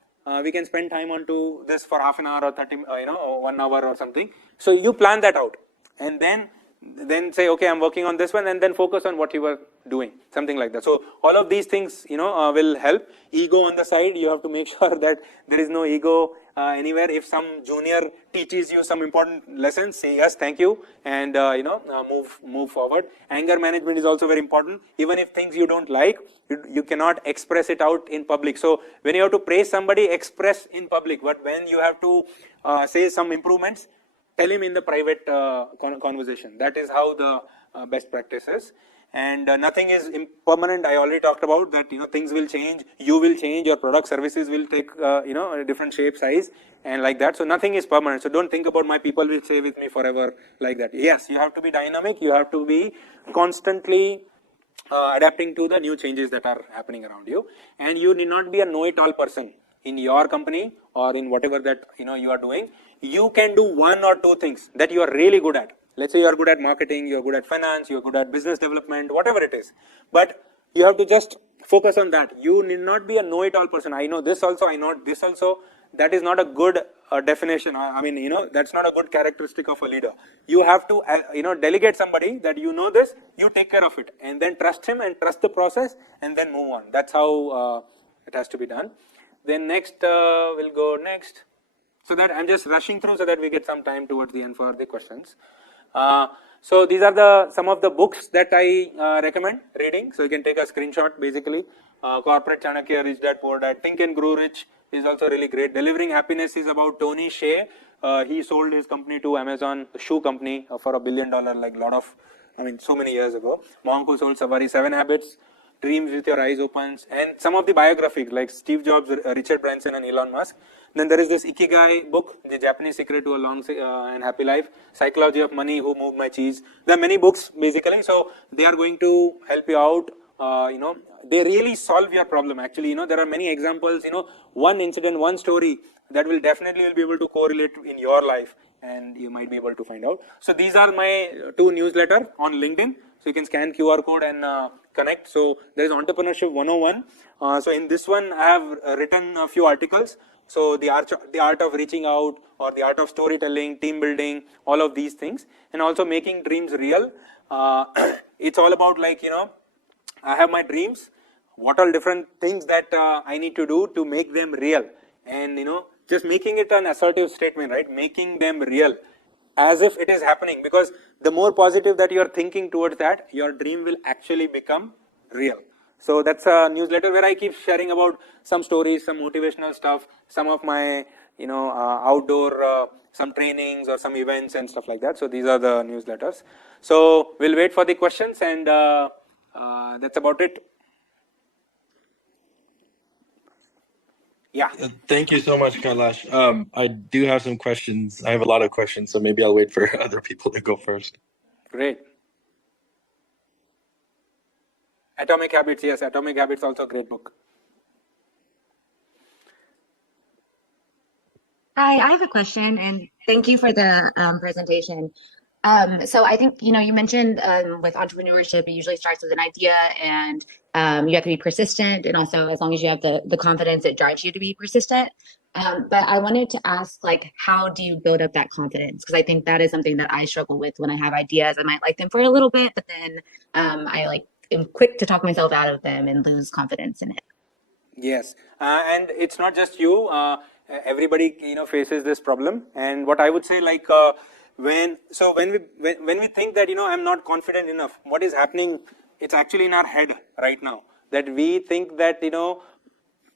We can spend time on to this for half an hour or 30, or 1 hour or something. So you plan that out, and then say, okay, I'm working on this one, and then focus on what you were doing, something like that. So all of these things, will help. Ego on the side, you have to make sure that there is no ego anywhere. If some junior teaches you some important lessons, say yes, thank you, and move forward. Anger management is also very important. Even if things you don't like, you cannot express it out in public. So when you have to praise somebody, express in public. But when you have to say some improvements, tell him in the private conversation. That is how the best practice is. And nothing is permanent. I already talked about that. Things will change. You will change. Your product, services will take a different shape, size, and like that. So nothing is permanent. So don't think about my people will stay with me forever, like that. Yes, you have to be dynamic. You have to be constantly adapting to the new changes that are happening around you. And you need not be a know-it-all person in your company or in whatever that you are doing. You can do one or two things that you are really good at. Let's say you are good at marketing, you are good at finance, you are good at business development, whatever it is. But you have to just focus on that. You need not be a know-it-all person. I know this also, I know this also. that is not a good definition. I mean, that's not a good characteristic of a leader. You have to, delegate somebody that this, you take care of it, and then trust him and trust the process, and then move on. That's how it has to be done. Then next, we'll go next. So that I'm just rushing through so that we get some time towards the end for the questions. So these are some of the books that I recommend reading. So you can take a screenshot basically. Corporate Chanakya, Rich Dad Poor Dad, Think and Grow Rich is also really great. Delivering Happiness is about Tony Hsieh. He sold his company to Amazon, the shoe company, for $1 billion, like so many years ago. Monk who sold Safari, 7 Habits, Dreams with Your Eyes Opens, and some of the biographies like Steve Jobs, Richard Branson, and Elon Musk. Then there is this Ikigai book, The Japanese Secret to a Long and Happy Life, Psychology of Money, Who Moved My Cheese. There are many books basically, so they are going to help you out. They really solve your problem. Actually, there are many examples. One incident, one story that will definitely be able to correlate in your life, and you might be able to find out. So these are my 2 newsletters on LinkedIn. So you can scan QR code and connect. So there is Entrepreneurship 101. So in this one, I have written a few articles. So the art of reaching out, or the art of storytelling, team building, all of these things, and also making dreams real. It's all about I have my dreams. What are different things that I need to do to make them real, and just making it an assertive statement, right? Making them real, as if it is happening, because the more positive that you are thinking towards that, your dream will actually become real. So that's a newsletter where I keep sharing about some stories, some motivational stuff, some of my outdoor some trainings or some events and stuff like that. So these are the newsletters. So we'll wait for the questions, and that's about it. Yeah. Thank you so much, Kailash. I do have some questions. I have a lot of questions, so maybe I'll wait for other people to go first. Great. Atomic Habits, yes, Atomic Habits also a great book. Hi, I have a question, and thank you for the presentation. So I think, you mentioned with entrepreneurship, it usually starts with an idea, and you have to be persistent, and also as long as you have the confidence, it drives you to be persistent. But I wanted to ask, how do you build up that confidence? Because I think that is something that I struggle with when I have ideas. I might like them for a little bit, but then I am quick to talk myself out of them and lose confidence in it. Yes, and it's not just you. Everybody faces this problem. And what I would say, when we think that I'm not confident enough, what is happening? It's actually in our head right now, that we think that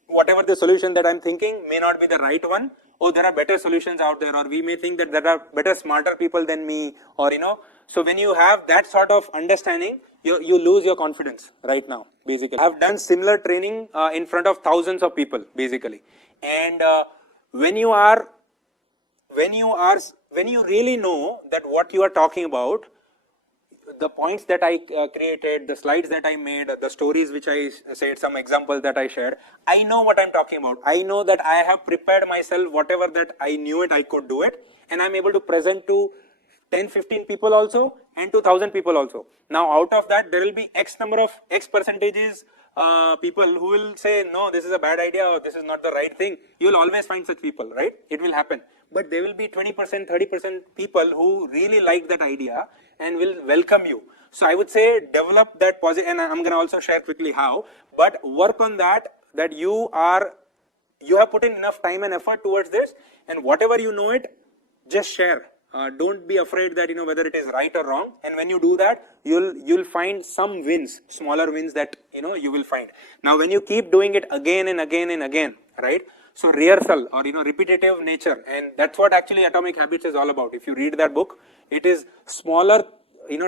whatever the solution that I'm thinking may not be the right one, or there are better solutions out there, or we may think that there are better, smarter people than me, or so when you have that sort of understanding, you lose your confidence right now, basically. I've done similar training in front of thousands of people, basically. And when you really know that what you are talking about, the points that I created, the slides that I made, the stories which I said, some examples that I shared, I know what I'm talking about. I know that I have prepared myself, whatever that I knew it, I could do it, and I'm able to present to 10, 15 people also, and to 1,000 people also. Now out of that, there will be X number of X percentages people who will say, no, this is a bad idea, or this is not the right thing. You will always find such people, right? It will happen. But there will be 20%, 30% people who really like that idea and will welcome you. So I would say develop that positive, and I'm going to also share quickly how, but work on that you have put in enough time and effort towards this, and whatever you know it, just share. Don't be afraid that whether it is right or wrong, and when you do that, you'll find some wins, smaller wins that you will find. Now when you keep doing it again and again and again, right? So rehearsal, or repetitive nature, and that's what actually Atomic Habits is all about. If you read that book, it is smaller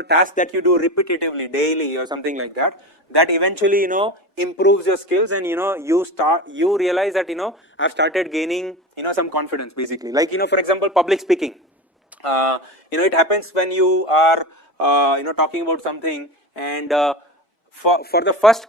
tasks that you do repetitively, daily or something like that, that eventually improves your skills, and you realize that I've started gaining some confidence, basically. Like for example, public speaking. It happens when you are talking about something, and for the first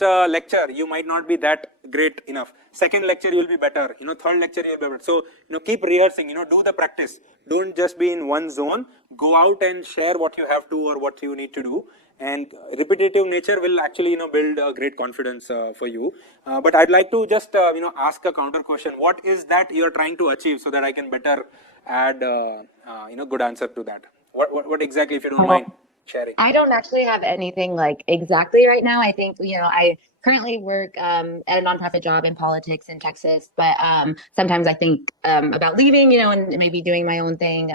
lecture you might not be that great enough. Second lecture you will be better. Third lecture you will be better. So keep rehearsing. Do the practice. Don't just be in one zone. Go out and share what you have to or what you need to do, and repetitive nature will actually, build a great confidence for you. But I'd like to just, ask a counter question. What is that you're trying to achieve so that I can better add, good answer to that? What exactly, if you don't mind sharing? I don't actually have anything like exactly right now. I think, I currently work at a nonprofit job in politics in Texas, but sometimes I think about leaving, and maybe doing my own thing.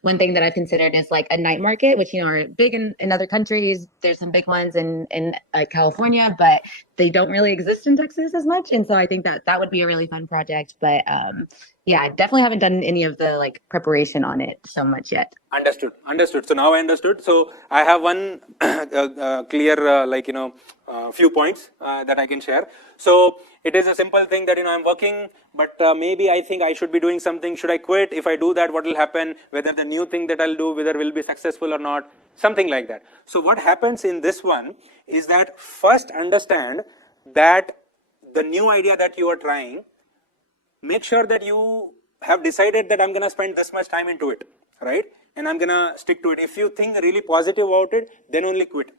One thing that I've considered is like a night market, which, are big in other countries. There's some big ones in California, but they don't really exist in Texas as much. And so I think that would be a really fun project. But yeah, I definitely haven't done any of the like preparation on it so much yet. Understood. So now I understood. So I have one clear, few points that I can share. So it is a simple thing that, I'm working, but maybe I think I should be doing something. Should I quit? If I do that, what will happen? Whether the new thing that I'll do, whether will be successful or not, something like that. So what happens in this one is that first understand that the new idea that you are trying, make sure that you have decided that I'm going to spend this much time into it, right? And I'm going to stick to it. If you think really positive about it, then only quit.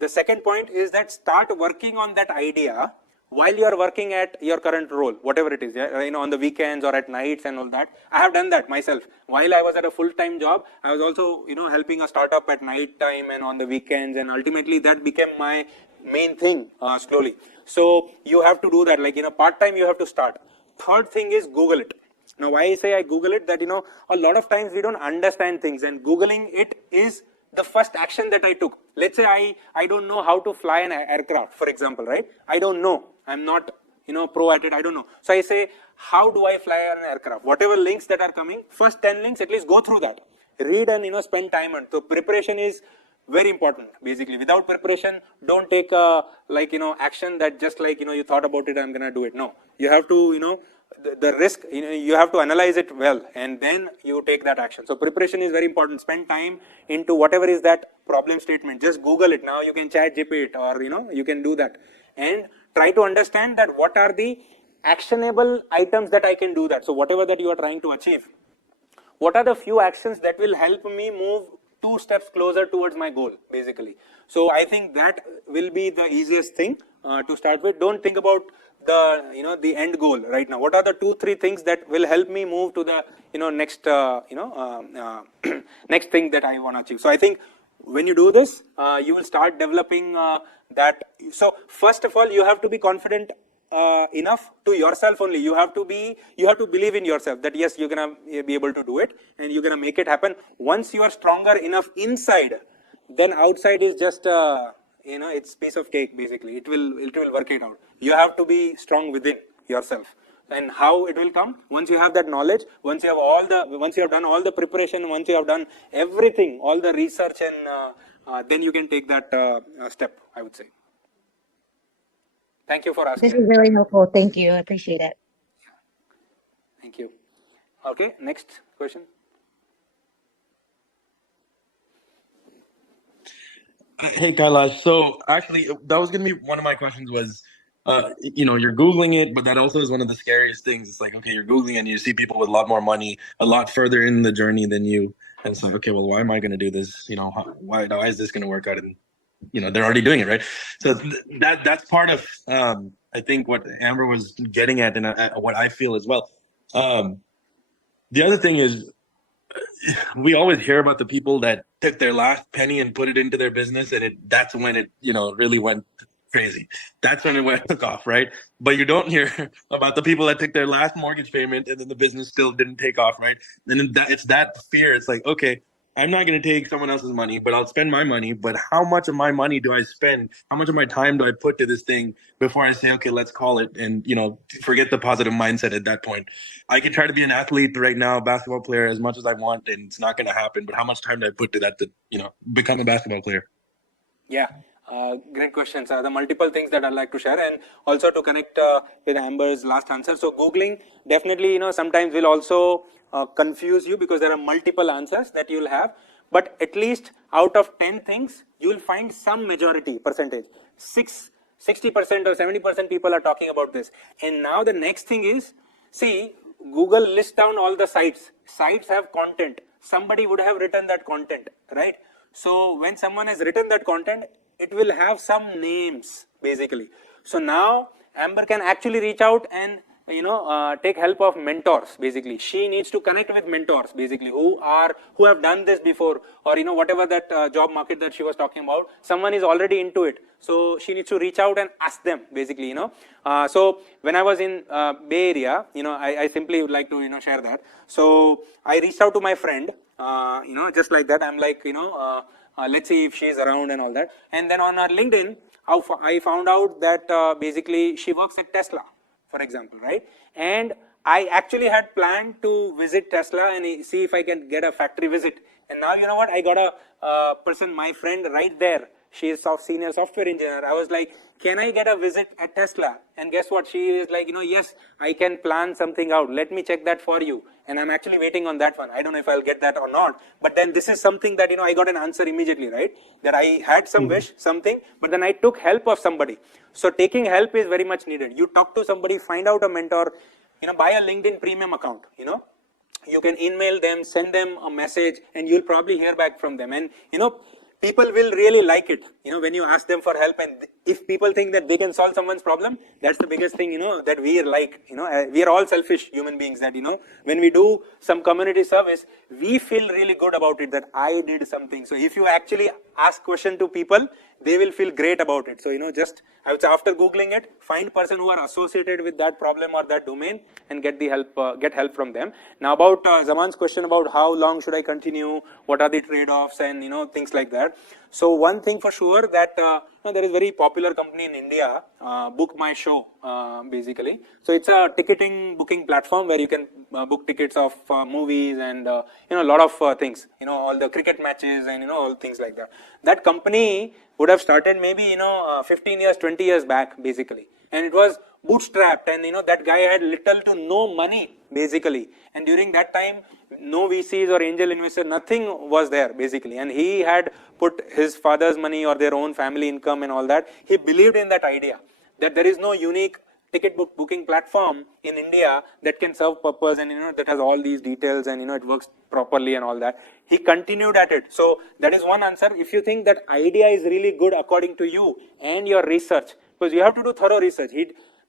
The second point is that start working on that idea while you are working at your current role, whatever it is, on the weekends or at nights and all that. I have done that myself. While I was at a full-time job, I was also, helping a startup at night time and on the weekends, and ultimately that became my main thing slowly. So you have to do that, part-time you have to start. Third thing is Google it. Now, why I say I Google it, that, a lot of times we don't understand things, and Googling it is the first action that I took. Let's say I don't know how to fly an aircraft, for example, right? I don't know. I'm not, pro at it. I don't know. So I say, how do I fly an aircraft? Whatever links that are coming, first 10 links, at least go through that. Read and, spend time on it. So preparation is very important, basically. Without preparation, don't take action that just you thought about it, I'm going to do it. No, you have to, the risk, you have to analyze it well, and then you take that action. So preparation is very important. Spend time into whatever is that problem statement. Just Google it. Now you can chat GP it, or, you can do that. And try to understand that what are the actionable items that I can do that. So whatever that you are trying to achieve, what are the few actions that will help me move 2 steps closer towards my goal, basically. So I think that will be the easiest thing to start with. Don't think about the the end goal right now. What are the 2-3 things that will help me move to the next next thing that I want to achieve? So I think when you do this, you will start developing that. So first of all, you have to be confident enough to yourself only. You have to believe in yourself that yes, you're gonna be able to do it and you're gonna make it happen. Once you are stronger enough inside, then outside is just it's piece of cake, basically. It will work it out. You have to be strong within yourself. And how it will come? Once you have that knowledge, once you have done all the preparation, once you have done everything, all the research, and then you can take that step, I would say. Thank you for asking. This is really helpful. Thank you. I appreciate it. Thank you. Okay, next question. Hey Kailash, so actually that was gonna be one of my questions was, you're Googling it, but that also is one of the scariest things. It's like, okay, you're Googling and you see people with a lot more money, a lot further in the journey than you. And it's like, okay, well, why am I gonna do this? Why is this gonna work out? And, they're already doing it, right? So that's part of, I think what Amber was getting at, and what I feel as well. The other thing is, we always hear about the people that took their last penny and put it into their business, and that's when it really went crazy. That's when it took off, right? But you don't hear about the people that took their last mortgage payment and then the business still didn't take off, right? And then it's that fear. It's like, okay, I'm not going to take someone else's money, but I'll spend my money. But how much of my money do I spend? How much of my time do I put to this thing before I say, okay, let's call it, and forget the positive mindset at that point. I can try to be an athlete right now, a basketball player, as much as I want, and it's not going to happen. But how much time do I put to that to become a basketball player? Yeah. Great questions. The multiple things that I'd like to share, and also to connect with Amber's last answer. So Googling definitely, sometimes will also confuse you because there are multiple answers that you'll have. But at least out of 10 things, you will find some majority percentage. 60% or 70% people are talking about this. And now the next thing is, see, Google lists down all the sites. Sites have content. Somebody would have written that content, right? So when someone has written that content, it will have some names basically. So now Amber can actually reach out and take help of mentors basically. She needs to connect with mentors basically who have done this before, or whatever that job market that she was talking about, someone is already into it. So she needs to reach out and ask them basically. So when I was in Bay Area, I simply would like to share that. So I reached out to my friend, just like that. I'm like, let's see if she's around and all that. And then on her LinkedIn, I found out that basically she works at Tesla, for example, right? And I actually had planned to visit Tesla and see if I can get a factory visit. And now, you know what? I got a person, my friend, right there. She is a senior software engineer. I was like, can I get a visit at Tesla? And guess what? She is like, yes, I can plan something out. Let me check that for you. And I'm actually waiting on that one. I don't know if I'll get that or not. But then this is something that, I got an answer immediately, right? That I had some wish, something, but then I took help of somebody. So taking help is very much needed. You talk to somebody, find out a mentor, buy a LinkedIn premium account, you can email them, send them a message, and you'll probably hear back from them. And, people will really like it, when you ask them for help. And if people think that they can solve someone's problem, that's the biggest thing, that we are like, we are all selfish human beings that, when we do some community service, we feel really good about it that I did something. So if you actually ask question to people, they will feel great about it. So, just, I would say after Googling it, find person who are associated with that problem or that domain and get the help, get help from them. Now about Zaman's question about how long should I continue, what are the trade-offs and, things like that. So one thing for sure that there is very popular company in India, Book My Show, basically. So it's a ticketing booking platform where you can book tickets of movies and a lot of things, all the cricket matches and all things like that. That company would have started maybe 15 years, 20 years back basically, and it was bootstrapped, and that guy had little to no money basically, and during that time no VCs or angel investor, nothing was there basically, and he had put his father's money or their own family income and all that. He believed in that idea that there is no unique ticket booking platform in India that can serve purpose and that has all these details and it works properly and all that. He continued at it. So that is one answer. If you think that idea is really good according to you and your research, because you have to do thorough research.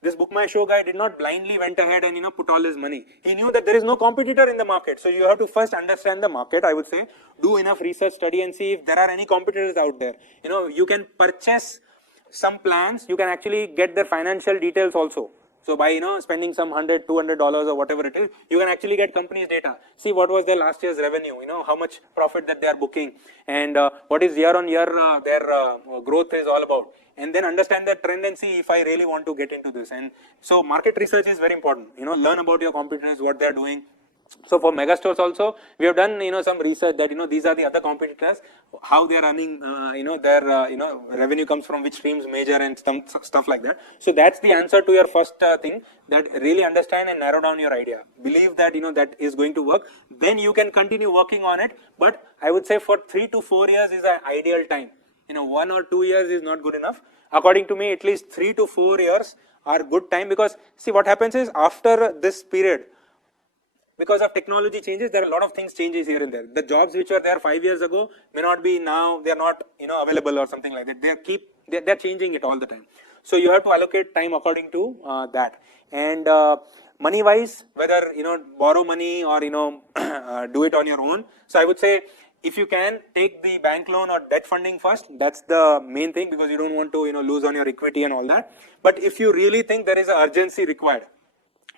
This Book My Show guy did not blindly went ahead and put all his money. He knew that there is no competitor in the market. So you have to first understand the market, I would say, do enough research study and see if there are any competitors out there. You can purchase some plans, you can actually get their financial details also. So by spending some $100, $200 or whatever it is, you can actually get companies' data. See what was their last year's revenue, how much profit that they are booking, and what is year on year their growth is all about. And then understand the trend and see if I really want to get into this. And so market research is very important. Learn about your competitors, what they are doing. So for megastores also, we have done some research that these are the other competitors, how they are running, their revenue comes from which streams major and stuff like that. So that's the answer to your first thing, that really understand and narrow down your idea. Believe that that is going to work. Then you can continue working on it. But I would say for 3 to 4 years is an ideal time. 1 or 2 years is not good enough. According to me, at least 3 to 4 years are good time, because see what happens is after this period, because of technology changes, there are a lot of things changes here and there. The jobs which were there 5 years ago may not be now, they are not available or something like that. They're changing it all the time. So you have to allocate time according to that. And money wise, whether borrow money or do it on your own. So I would say, if you can take the bank loan or debt funding first, that's the main thing, because you don't want to lose on your equity and all that. But if you really think there is an urgency required,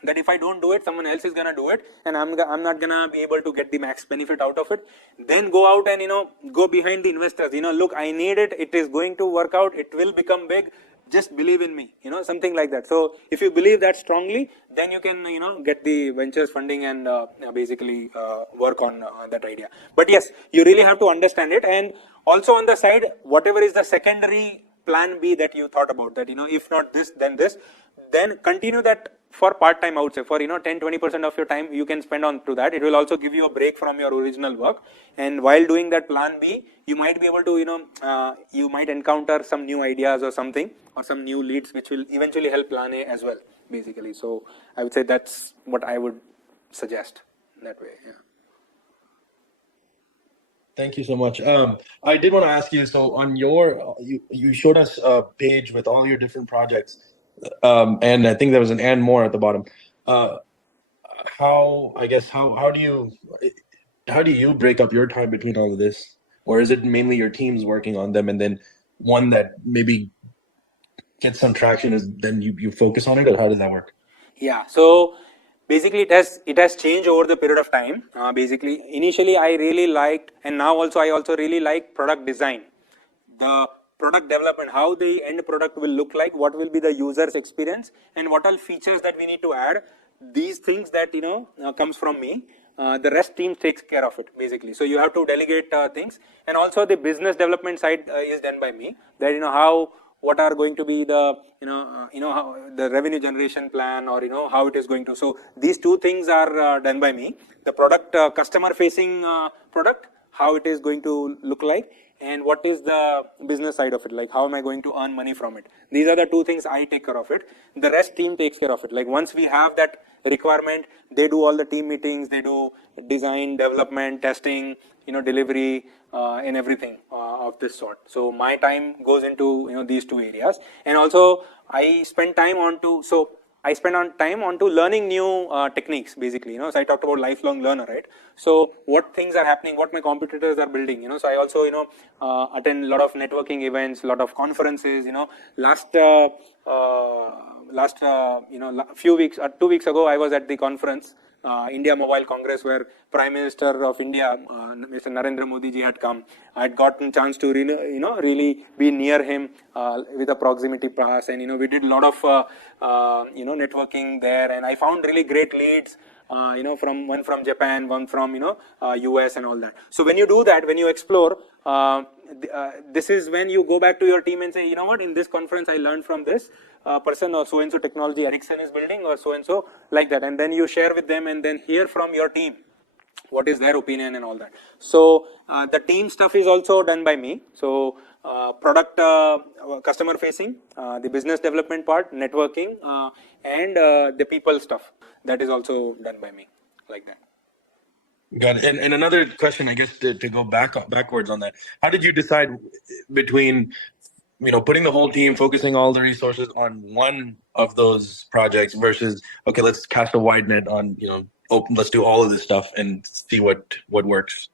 that if I don't do it, someone else is going to do it, and I'm not going to be able to get the max benefit out of it, then go out and go behind the investors. Look, I need it, it is going to work out, it will become big, just believe in me, something like that. So if you believe that strongly, then you can get the ventures funding and basically work on that idea. But yes, you really have to understand it. And also on the side, whatever is the secondary plan B that you thought about, that if not this, then continue that for part time. I would say for 10-20% of your time you can spend on to that. It will also give you a break from your original work, and while doing that plan B, you might be able to you might encounter some new ideas or something, or some new leads which will eventually help plan A as well basically. So I would say that's what I would suggest that way. Yeah. Thank you so much. I did want to ask you, so on your, you showed us a page with all your different projects, and I think there was an and more at the bottom. Uh, I guess, how do you break up your time between all of this? Or is it mainly your teams working on them, and then one that maybe gets some traction is then you focus on it, or how does that work? Yeah, so basically it has changed over the period of time. Basically, initially I really liked, and now also I also really like product design, the product development, how the end product will look like, what will be the user's experience, and what all features that we need to add. These things that comes from me. The rest team takes care of it basically. So you have to delegate things, and also the business development side is done by me. That how what are going to be the how the revenue generation plan, or how it is going to. So these two things are done by me. The product customer facing product, how it is going to look like, and what is the business side of it, like how am I going to earn money from it. These are the two things I take care of it. The rest team takes care of it. Like once we have that requirement, they do all the team meetings, they do design, development, testing, delivery, and everything of this sort. So my time goes into these two areas, and also I spend time on time onto learning new techniques basically. So I talked about lifelong learner, right? So what things are happening, what my competitors are building. So I also attend a lot of networking events, a lot of conferences. Last few weeks, 2 weeks ago, I was at the conference, India Mobile Congress, where Prime Minister of India, Mr. Narendra Modi ji, had come. I had gotten chance to really be near him with a proximity pass, and we did a lot of networking there, and I found really great leads. From one from Japan, one from US, and all that. So when you do that, when you explore, this is when you go back to your team and say, you know what, in this conference I learned from this person, or so and so technology Ericsson is building, or so and so, like that, and then you share with them, and then hear from your team what is their opinion and all that. So the team stuff is also done by me. So product customer facing, the business development part, networking, and the people stuff, that is also done by me, like that. Got it. And another question, I guess, to go backwards on that. How did you decide between putting the whole team, focusing all the resources on one of those projects versus, okay, let's cast a wide net on, let's do all of this stuff and see what works?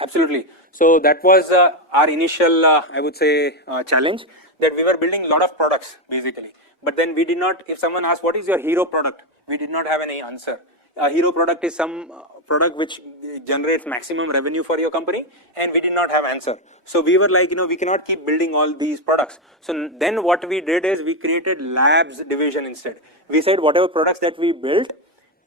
Absolutely. So that was our initial, I would say, challenge, that we were building a lot of products basically. But then we did not, if someone asked what is your hero product, we did not have any answer. A hero product is some product which generates maximum revenue for your company, and we did not have answer. So we were like, we cannot keep building all these products. So then what we did is we created labs division instead. We said whatever products that we built,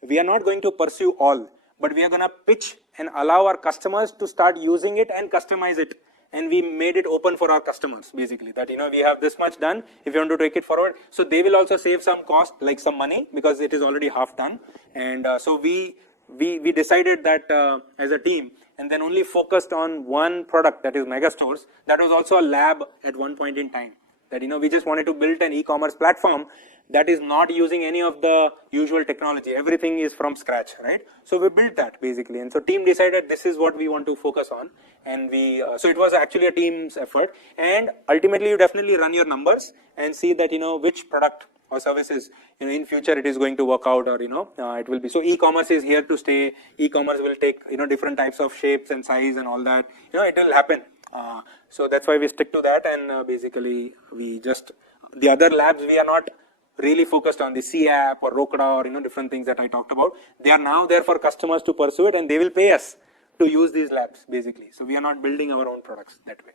we are not going to pursue all, but we are going to pitch and allow our customers to start using it and customize it. And we made it open for our customers basically, that we have this much done, if you want to take it forward. So they will also save some cost, like some money, because it is already half done. And so we decided that as a team, and then only focused on one product, that is mega stores. That was also a lab at one point in time, that we just wanted to build an e-commerce platform that is not using any of the usual technology. Everything is from scratch, right? So we built that basically, and so team decided this is what we want to focus on, and we so it was actually a team's effort. And ultimately, you definitely run your numbers and see that which product or services in future it is going to work out, or it will be. So e-commerce is here to stay. E-commerce will take different types of shapes and size and all that. It will happen. So that's why we stick to that, and basically we just, the other labs we are not really focused on, the C app or Rokda or different things that I talked about. They are now there for customers to pursue it, and they will pay us to use these labs basically. So we are not building our own products that way.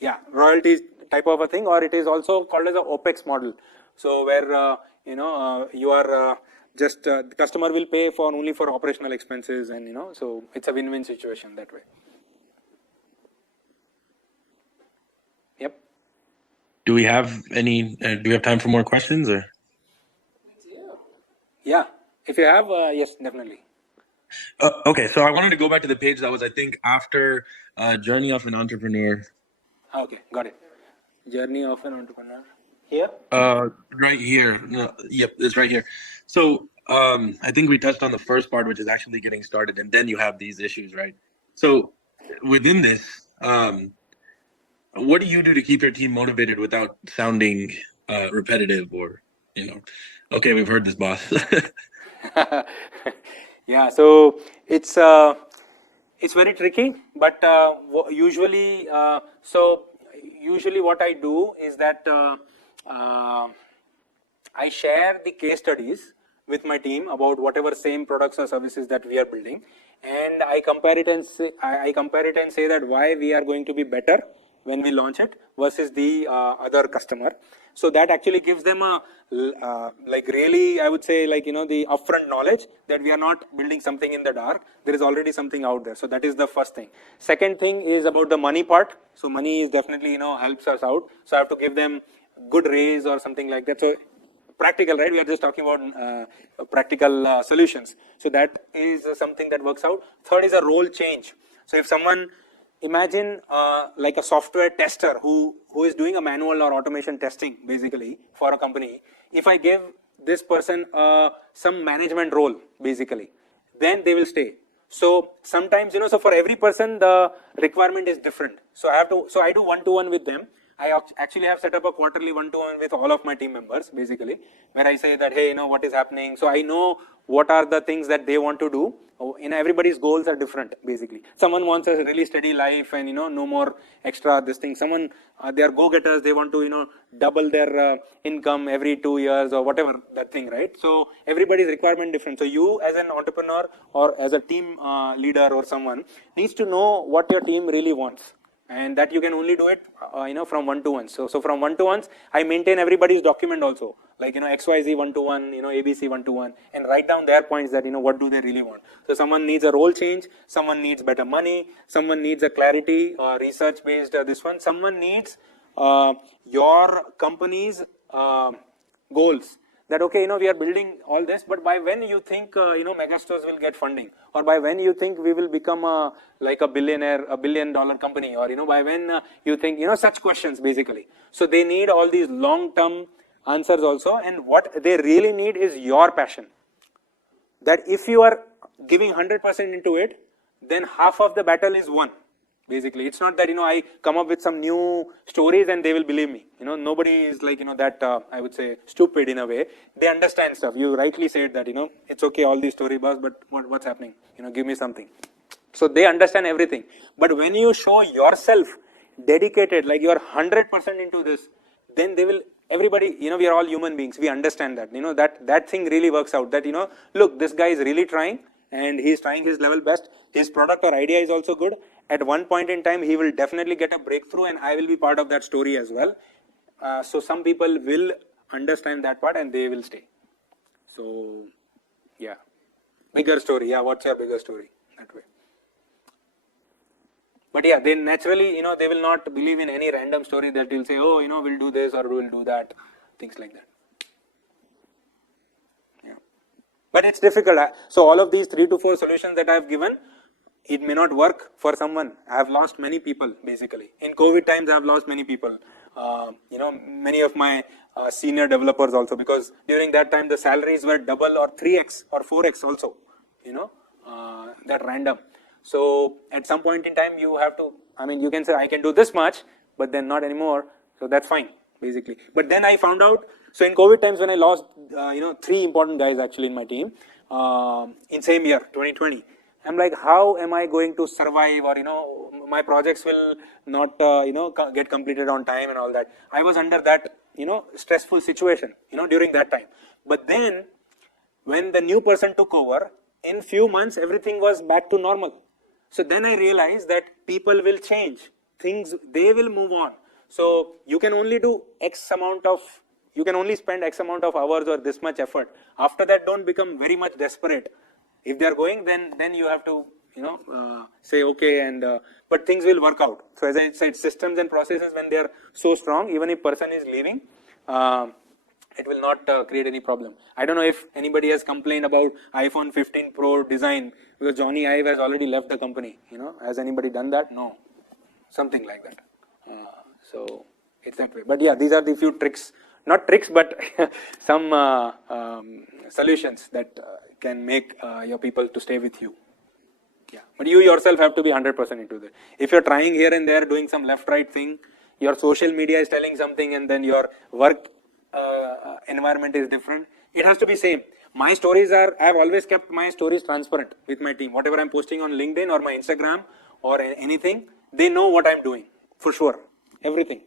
Yeah, royalties type of a thing, or it is also called as a OPEX model. So where you are just the customer will pay for only for operational expenses, and so it's a win-win situation that way. Yep. Do we have time for more questions, or? Yeah, if you have, yes, definitely. Okay, so I wanted to go back to the page that was, I think, after Journey of an Entrepreneur. Okay, got it. Journey of an Entrepreneur. Here? Right here. No, yep, it's right here. So I think we touched on the first part, which is actually getting started, and then you have these issues, right? So within this, what do you do to keep your team motivated without sounding repetitive or, you know, okay, we've heard this, boss. Yeah, so it's very tricky, but usually what I do is that I share the case studies with my team about whatever same products or services that we are building, and I compare it and say that why we are going to be better when we launch it versus the other customer. So that actually gives them a like really, I would say, like, the upfront knowledge that we are not building something in the dark. There is already something out there. So that is the first thing. Second thing is about the money part. So money is definitely, helps us out. So I have to give them good raise or something like that. So practical, right? We are just talking about practical solutions. So that is something that works out. Third is a role change. So if someone, imagine like a software tester who is doing a manual or automation testing basically for a company. If I give this person some management role basically, then they will stay. So sometimes, so for every person the requirement is different. So I do one-to-one with them. I actually have set up a quarterly one-to-one with all of my team members basically, where I say that, hey, what is happening. So I know what are the things that they want to do. Everybody's goals are different basically. Someone wants a really steady life and, no more extra this thing. Someone, they are go-getters. They want to, double their income every 2 years or whatever that thing, right? So everybody's requirement different. So you as an entrepreneur or as a team leader or someone needs to know what your team really wants. And that you can only do it, from one-to-one. So from one-to-ones, I maintain everybody's document also, like, XYZ one-to-one, ABC one-to-one, and write down their points that, what do they really want. So someone needs a role change, someone needs better money, someone needs a clarity, research-based this one, someone needs your company's goals. That, okay, we are building all this, but by when you think, megastores will get funding, or by when you think we will become like a billion-dollar company, or, by when you think, such questions basically. So they need all these long-term answers also, and what they really need is your passion. That if you are giving 100% into it, then half of the battle is won. Basically, it's not that, I come up with some new stories and they will believe me. Nobody is like, that I would say stupid in a way. They understand stuff. You rightly said that, it's okay, all these story buzz, but what's happening? Give me something. So they understand everything. But when you show yourself dedicated, like you are 100% into this, then they will, everybody, we are all human beings. We understand that, that thing really works out. That, look, this guy is really trying and he is trying his level best. His product or idea is also good. At one point in time, he will definitely get a breakthrough and I will be part of that story as well. So some people will understand that part and they will stay. So, yeah. Bigger story. Yeah, what's your bigger story? That way. But yeah, they naturally, they will not believe in any random story that you'll say, oh, we'll do this or we'll do that. Things like that. Yeah. But it's difficult. So all of these 3 to 4 solutions that I've given, it may not work for someone. I have lost many people basically. In COVID times, I have lost many people. Many of my senior developers also, because during that time the salaries were double or 3x or 4x also, that random. So at some point in time you have to, you can say I can do this much, but then not anymore. So that's fine basically. But then I found out, so in COVID times when I lost, 3 important guys actually in my team, in same year, 2020. I'm like, how am I going to survive, or, my projects will not, get completed on time and all that. I was under that, stressful situation, during that time. But then when the new person took over, in few months, everything was back to normal. So then I realized that people will change. Things, they will move on. So you can only do you can only spend X amount of hours or this much effort. After that, don't become very much desperate. If they are going, then you have to, say okay, and but things will work out. So as I said, systems and processes, when they are so strong, even if person is leaving, it will not create any problem. I don't know if anybody has complained about iPhone 15 Pro design because Johnny Ive has already left the company. Has anybody done that? No, something like that. So it's that way. But yeah, these are the few tricks not tricks, but some solutions that can make your people to stay with you. Yeah, but you yourself have to be 100% into that. If you're trying here and there, doing some left-right thing, your social media is telling something, and then your work environment is different. It has to be same. My stories are, I have always kept my stories transparent with my team. Whatever I'm posting on LinkedIn or my Instagram or anything, they know what I'm doing for sure. Everything.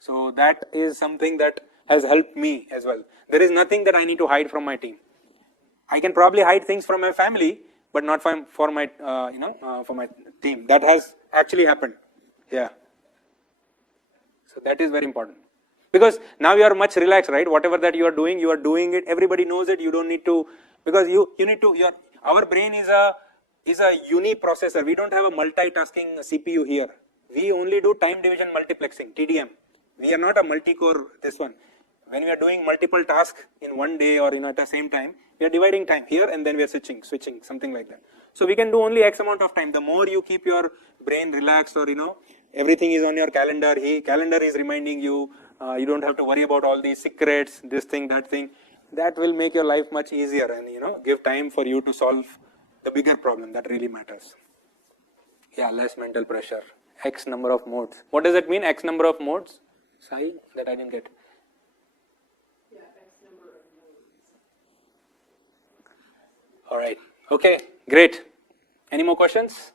So that is something that has helped me as well. There is nothing that I need to hide from my team. I can probably hide things from my family, but not for my for my team. That has actually happened. Yeah. So that is very important, because now you are much relaxed, right? Whatever that you are doing it. Everybody knows it. You don't need to, because you need to. Our brain is a uniprocessor. We don't have a multitasking CPU here. We only do time division multiplexing, TDM. We are not a multi-core this one. When we are doing multiple tasks in one day or at the same time, we are dividing time here and then we are switching, something like that. So we can do only X amount of time. The more you keep your brain relaxed, or everything is on your calendar. Calendar is reminding you. You don't have to worry about all these secrets, this thing, that thing. That will make your life much easier, and give time for you to solve the bigger problem that really matters. Yeah, less mental pressure. X number of modes. What does it mean? X number of modes? Sai, that I didn't get. All right. Okay. Great. Any more questions?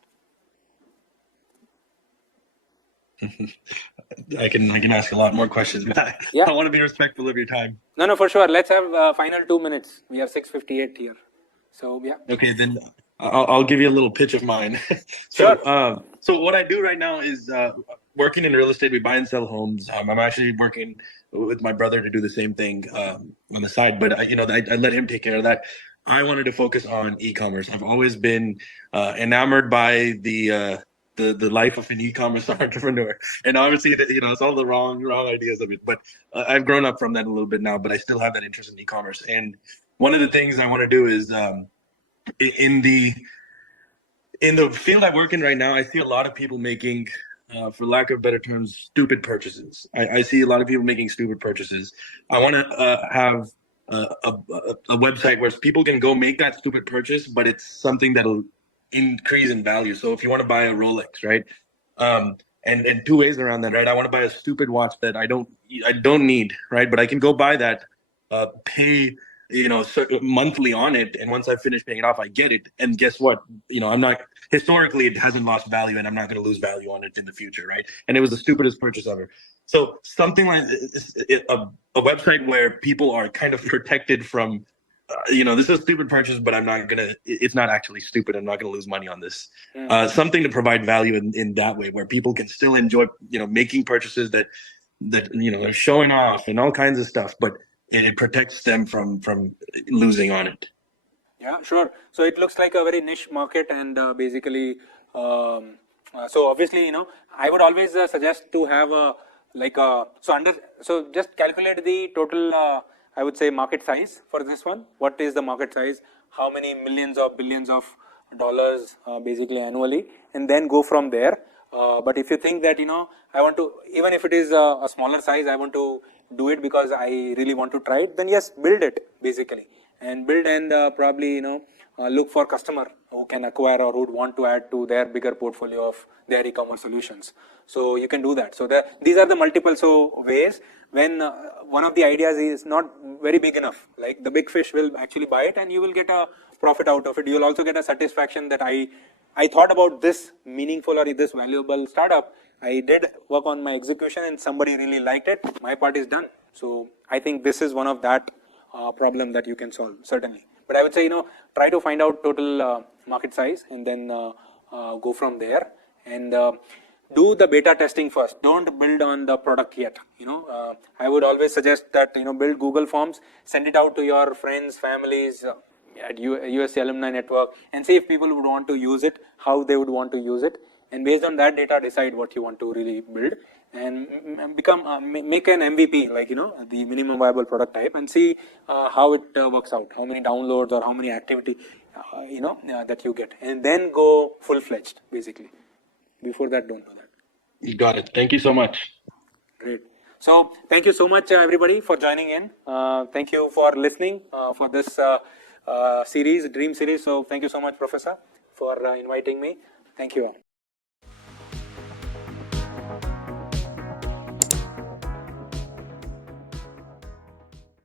I can ask a lot more questions, but Yeah. I want to be respectful of your time. No, for sure. Let's have final 2 minutes. We are 6:58 here. So yeah. Okay, then I'll give you a little pitch of mine. Sure. So what I do right now is working in real estate. We buy and sell homes. I'm actually working with my brother to do the same thing on the side, but I let him take care of that. I wanted to focus on e-commerce. I've always been enamored by the life of an e-commerce entrepreneur, and obviously it's all the wrong ideas of it. But I've grown up from that a little bit now, but I still have that interest in e-commerce. And one of the things I want to do is in the field I work in right now, I see a lot of people making, for lack of better terms, stupid purchases. I see a lot of people making stupid purchases. I want to have a website where people can go make that stupid purchase, but it's something that'll increase in value. So if you want to buy a Rolex, right? And two ways around that, right? I want to buy a stupid watch that I don't need, right? But I can go buy that, pay monthly on it, and once I finish paying it off, I get it. And guess what? I'm not, historically it hasn't lost value, and I'm not going to lose value on it in the future, right? And it was the stupidest purchase ever. So something like a website where people are kind of protected from, this is a stupid purchase, but it's not actually stupid. I'm not going to lose money on this. Something to provide value in that way, where people can still enjoy, making purchases that they're showing off and all kinds of stuff, but it protects them from losing on it. Yeah, sure. So it looks like a very niche market, and basically, so obviously, I would always suggest to have so just calculate the total, I would say, market size for this one. What is the market size? How many millions or billions of dollars basically annually, and then go from there. But if you think that, I want to, even if it is a smaller size, I want to do it because I really want to try it, then yes, build it basically. And build and probably, look for customer who can acquire or who would want to add to their bigger portfolio of their e-commerce solutions. So you can do that. So these are the multiple ways. When one of the ideas is not very big enough, like the big fish will actually buy it and you will get a profit out of it. You will also get a satisfaction that I thought about this meaningful or this valuable startup. I did work on my execution and somebody really liked it. My part is done. So I think this is one of that problem that you can solve, certainly. But I would say, try to find out total market size and then go from there, and do the beta testing first. Don't build on the product yet. I would always suggest that, build Google Forms, send it out to your friends, families, at USC Alumni Network, and see if people would want to use it, how they would want to use it, and based on that data, decide what you want to really build, and make an MVP, like the minimum viable product type, and see how it works out, how many downloads or how many activity that you get, and then go full-fledged basically. Before that, don't do that. You got it. Thank you so much. Great. So thank you so much, everybody, for joining in. Thank you for listening for this series, Dream series. So thank you so much, Professor, for inviting me. Thank you all.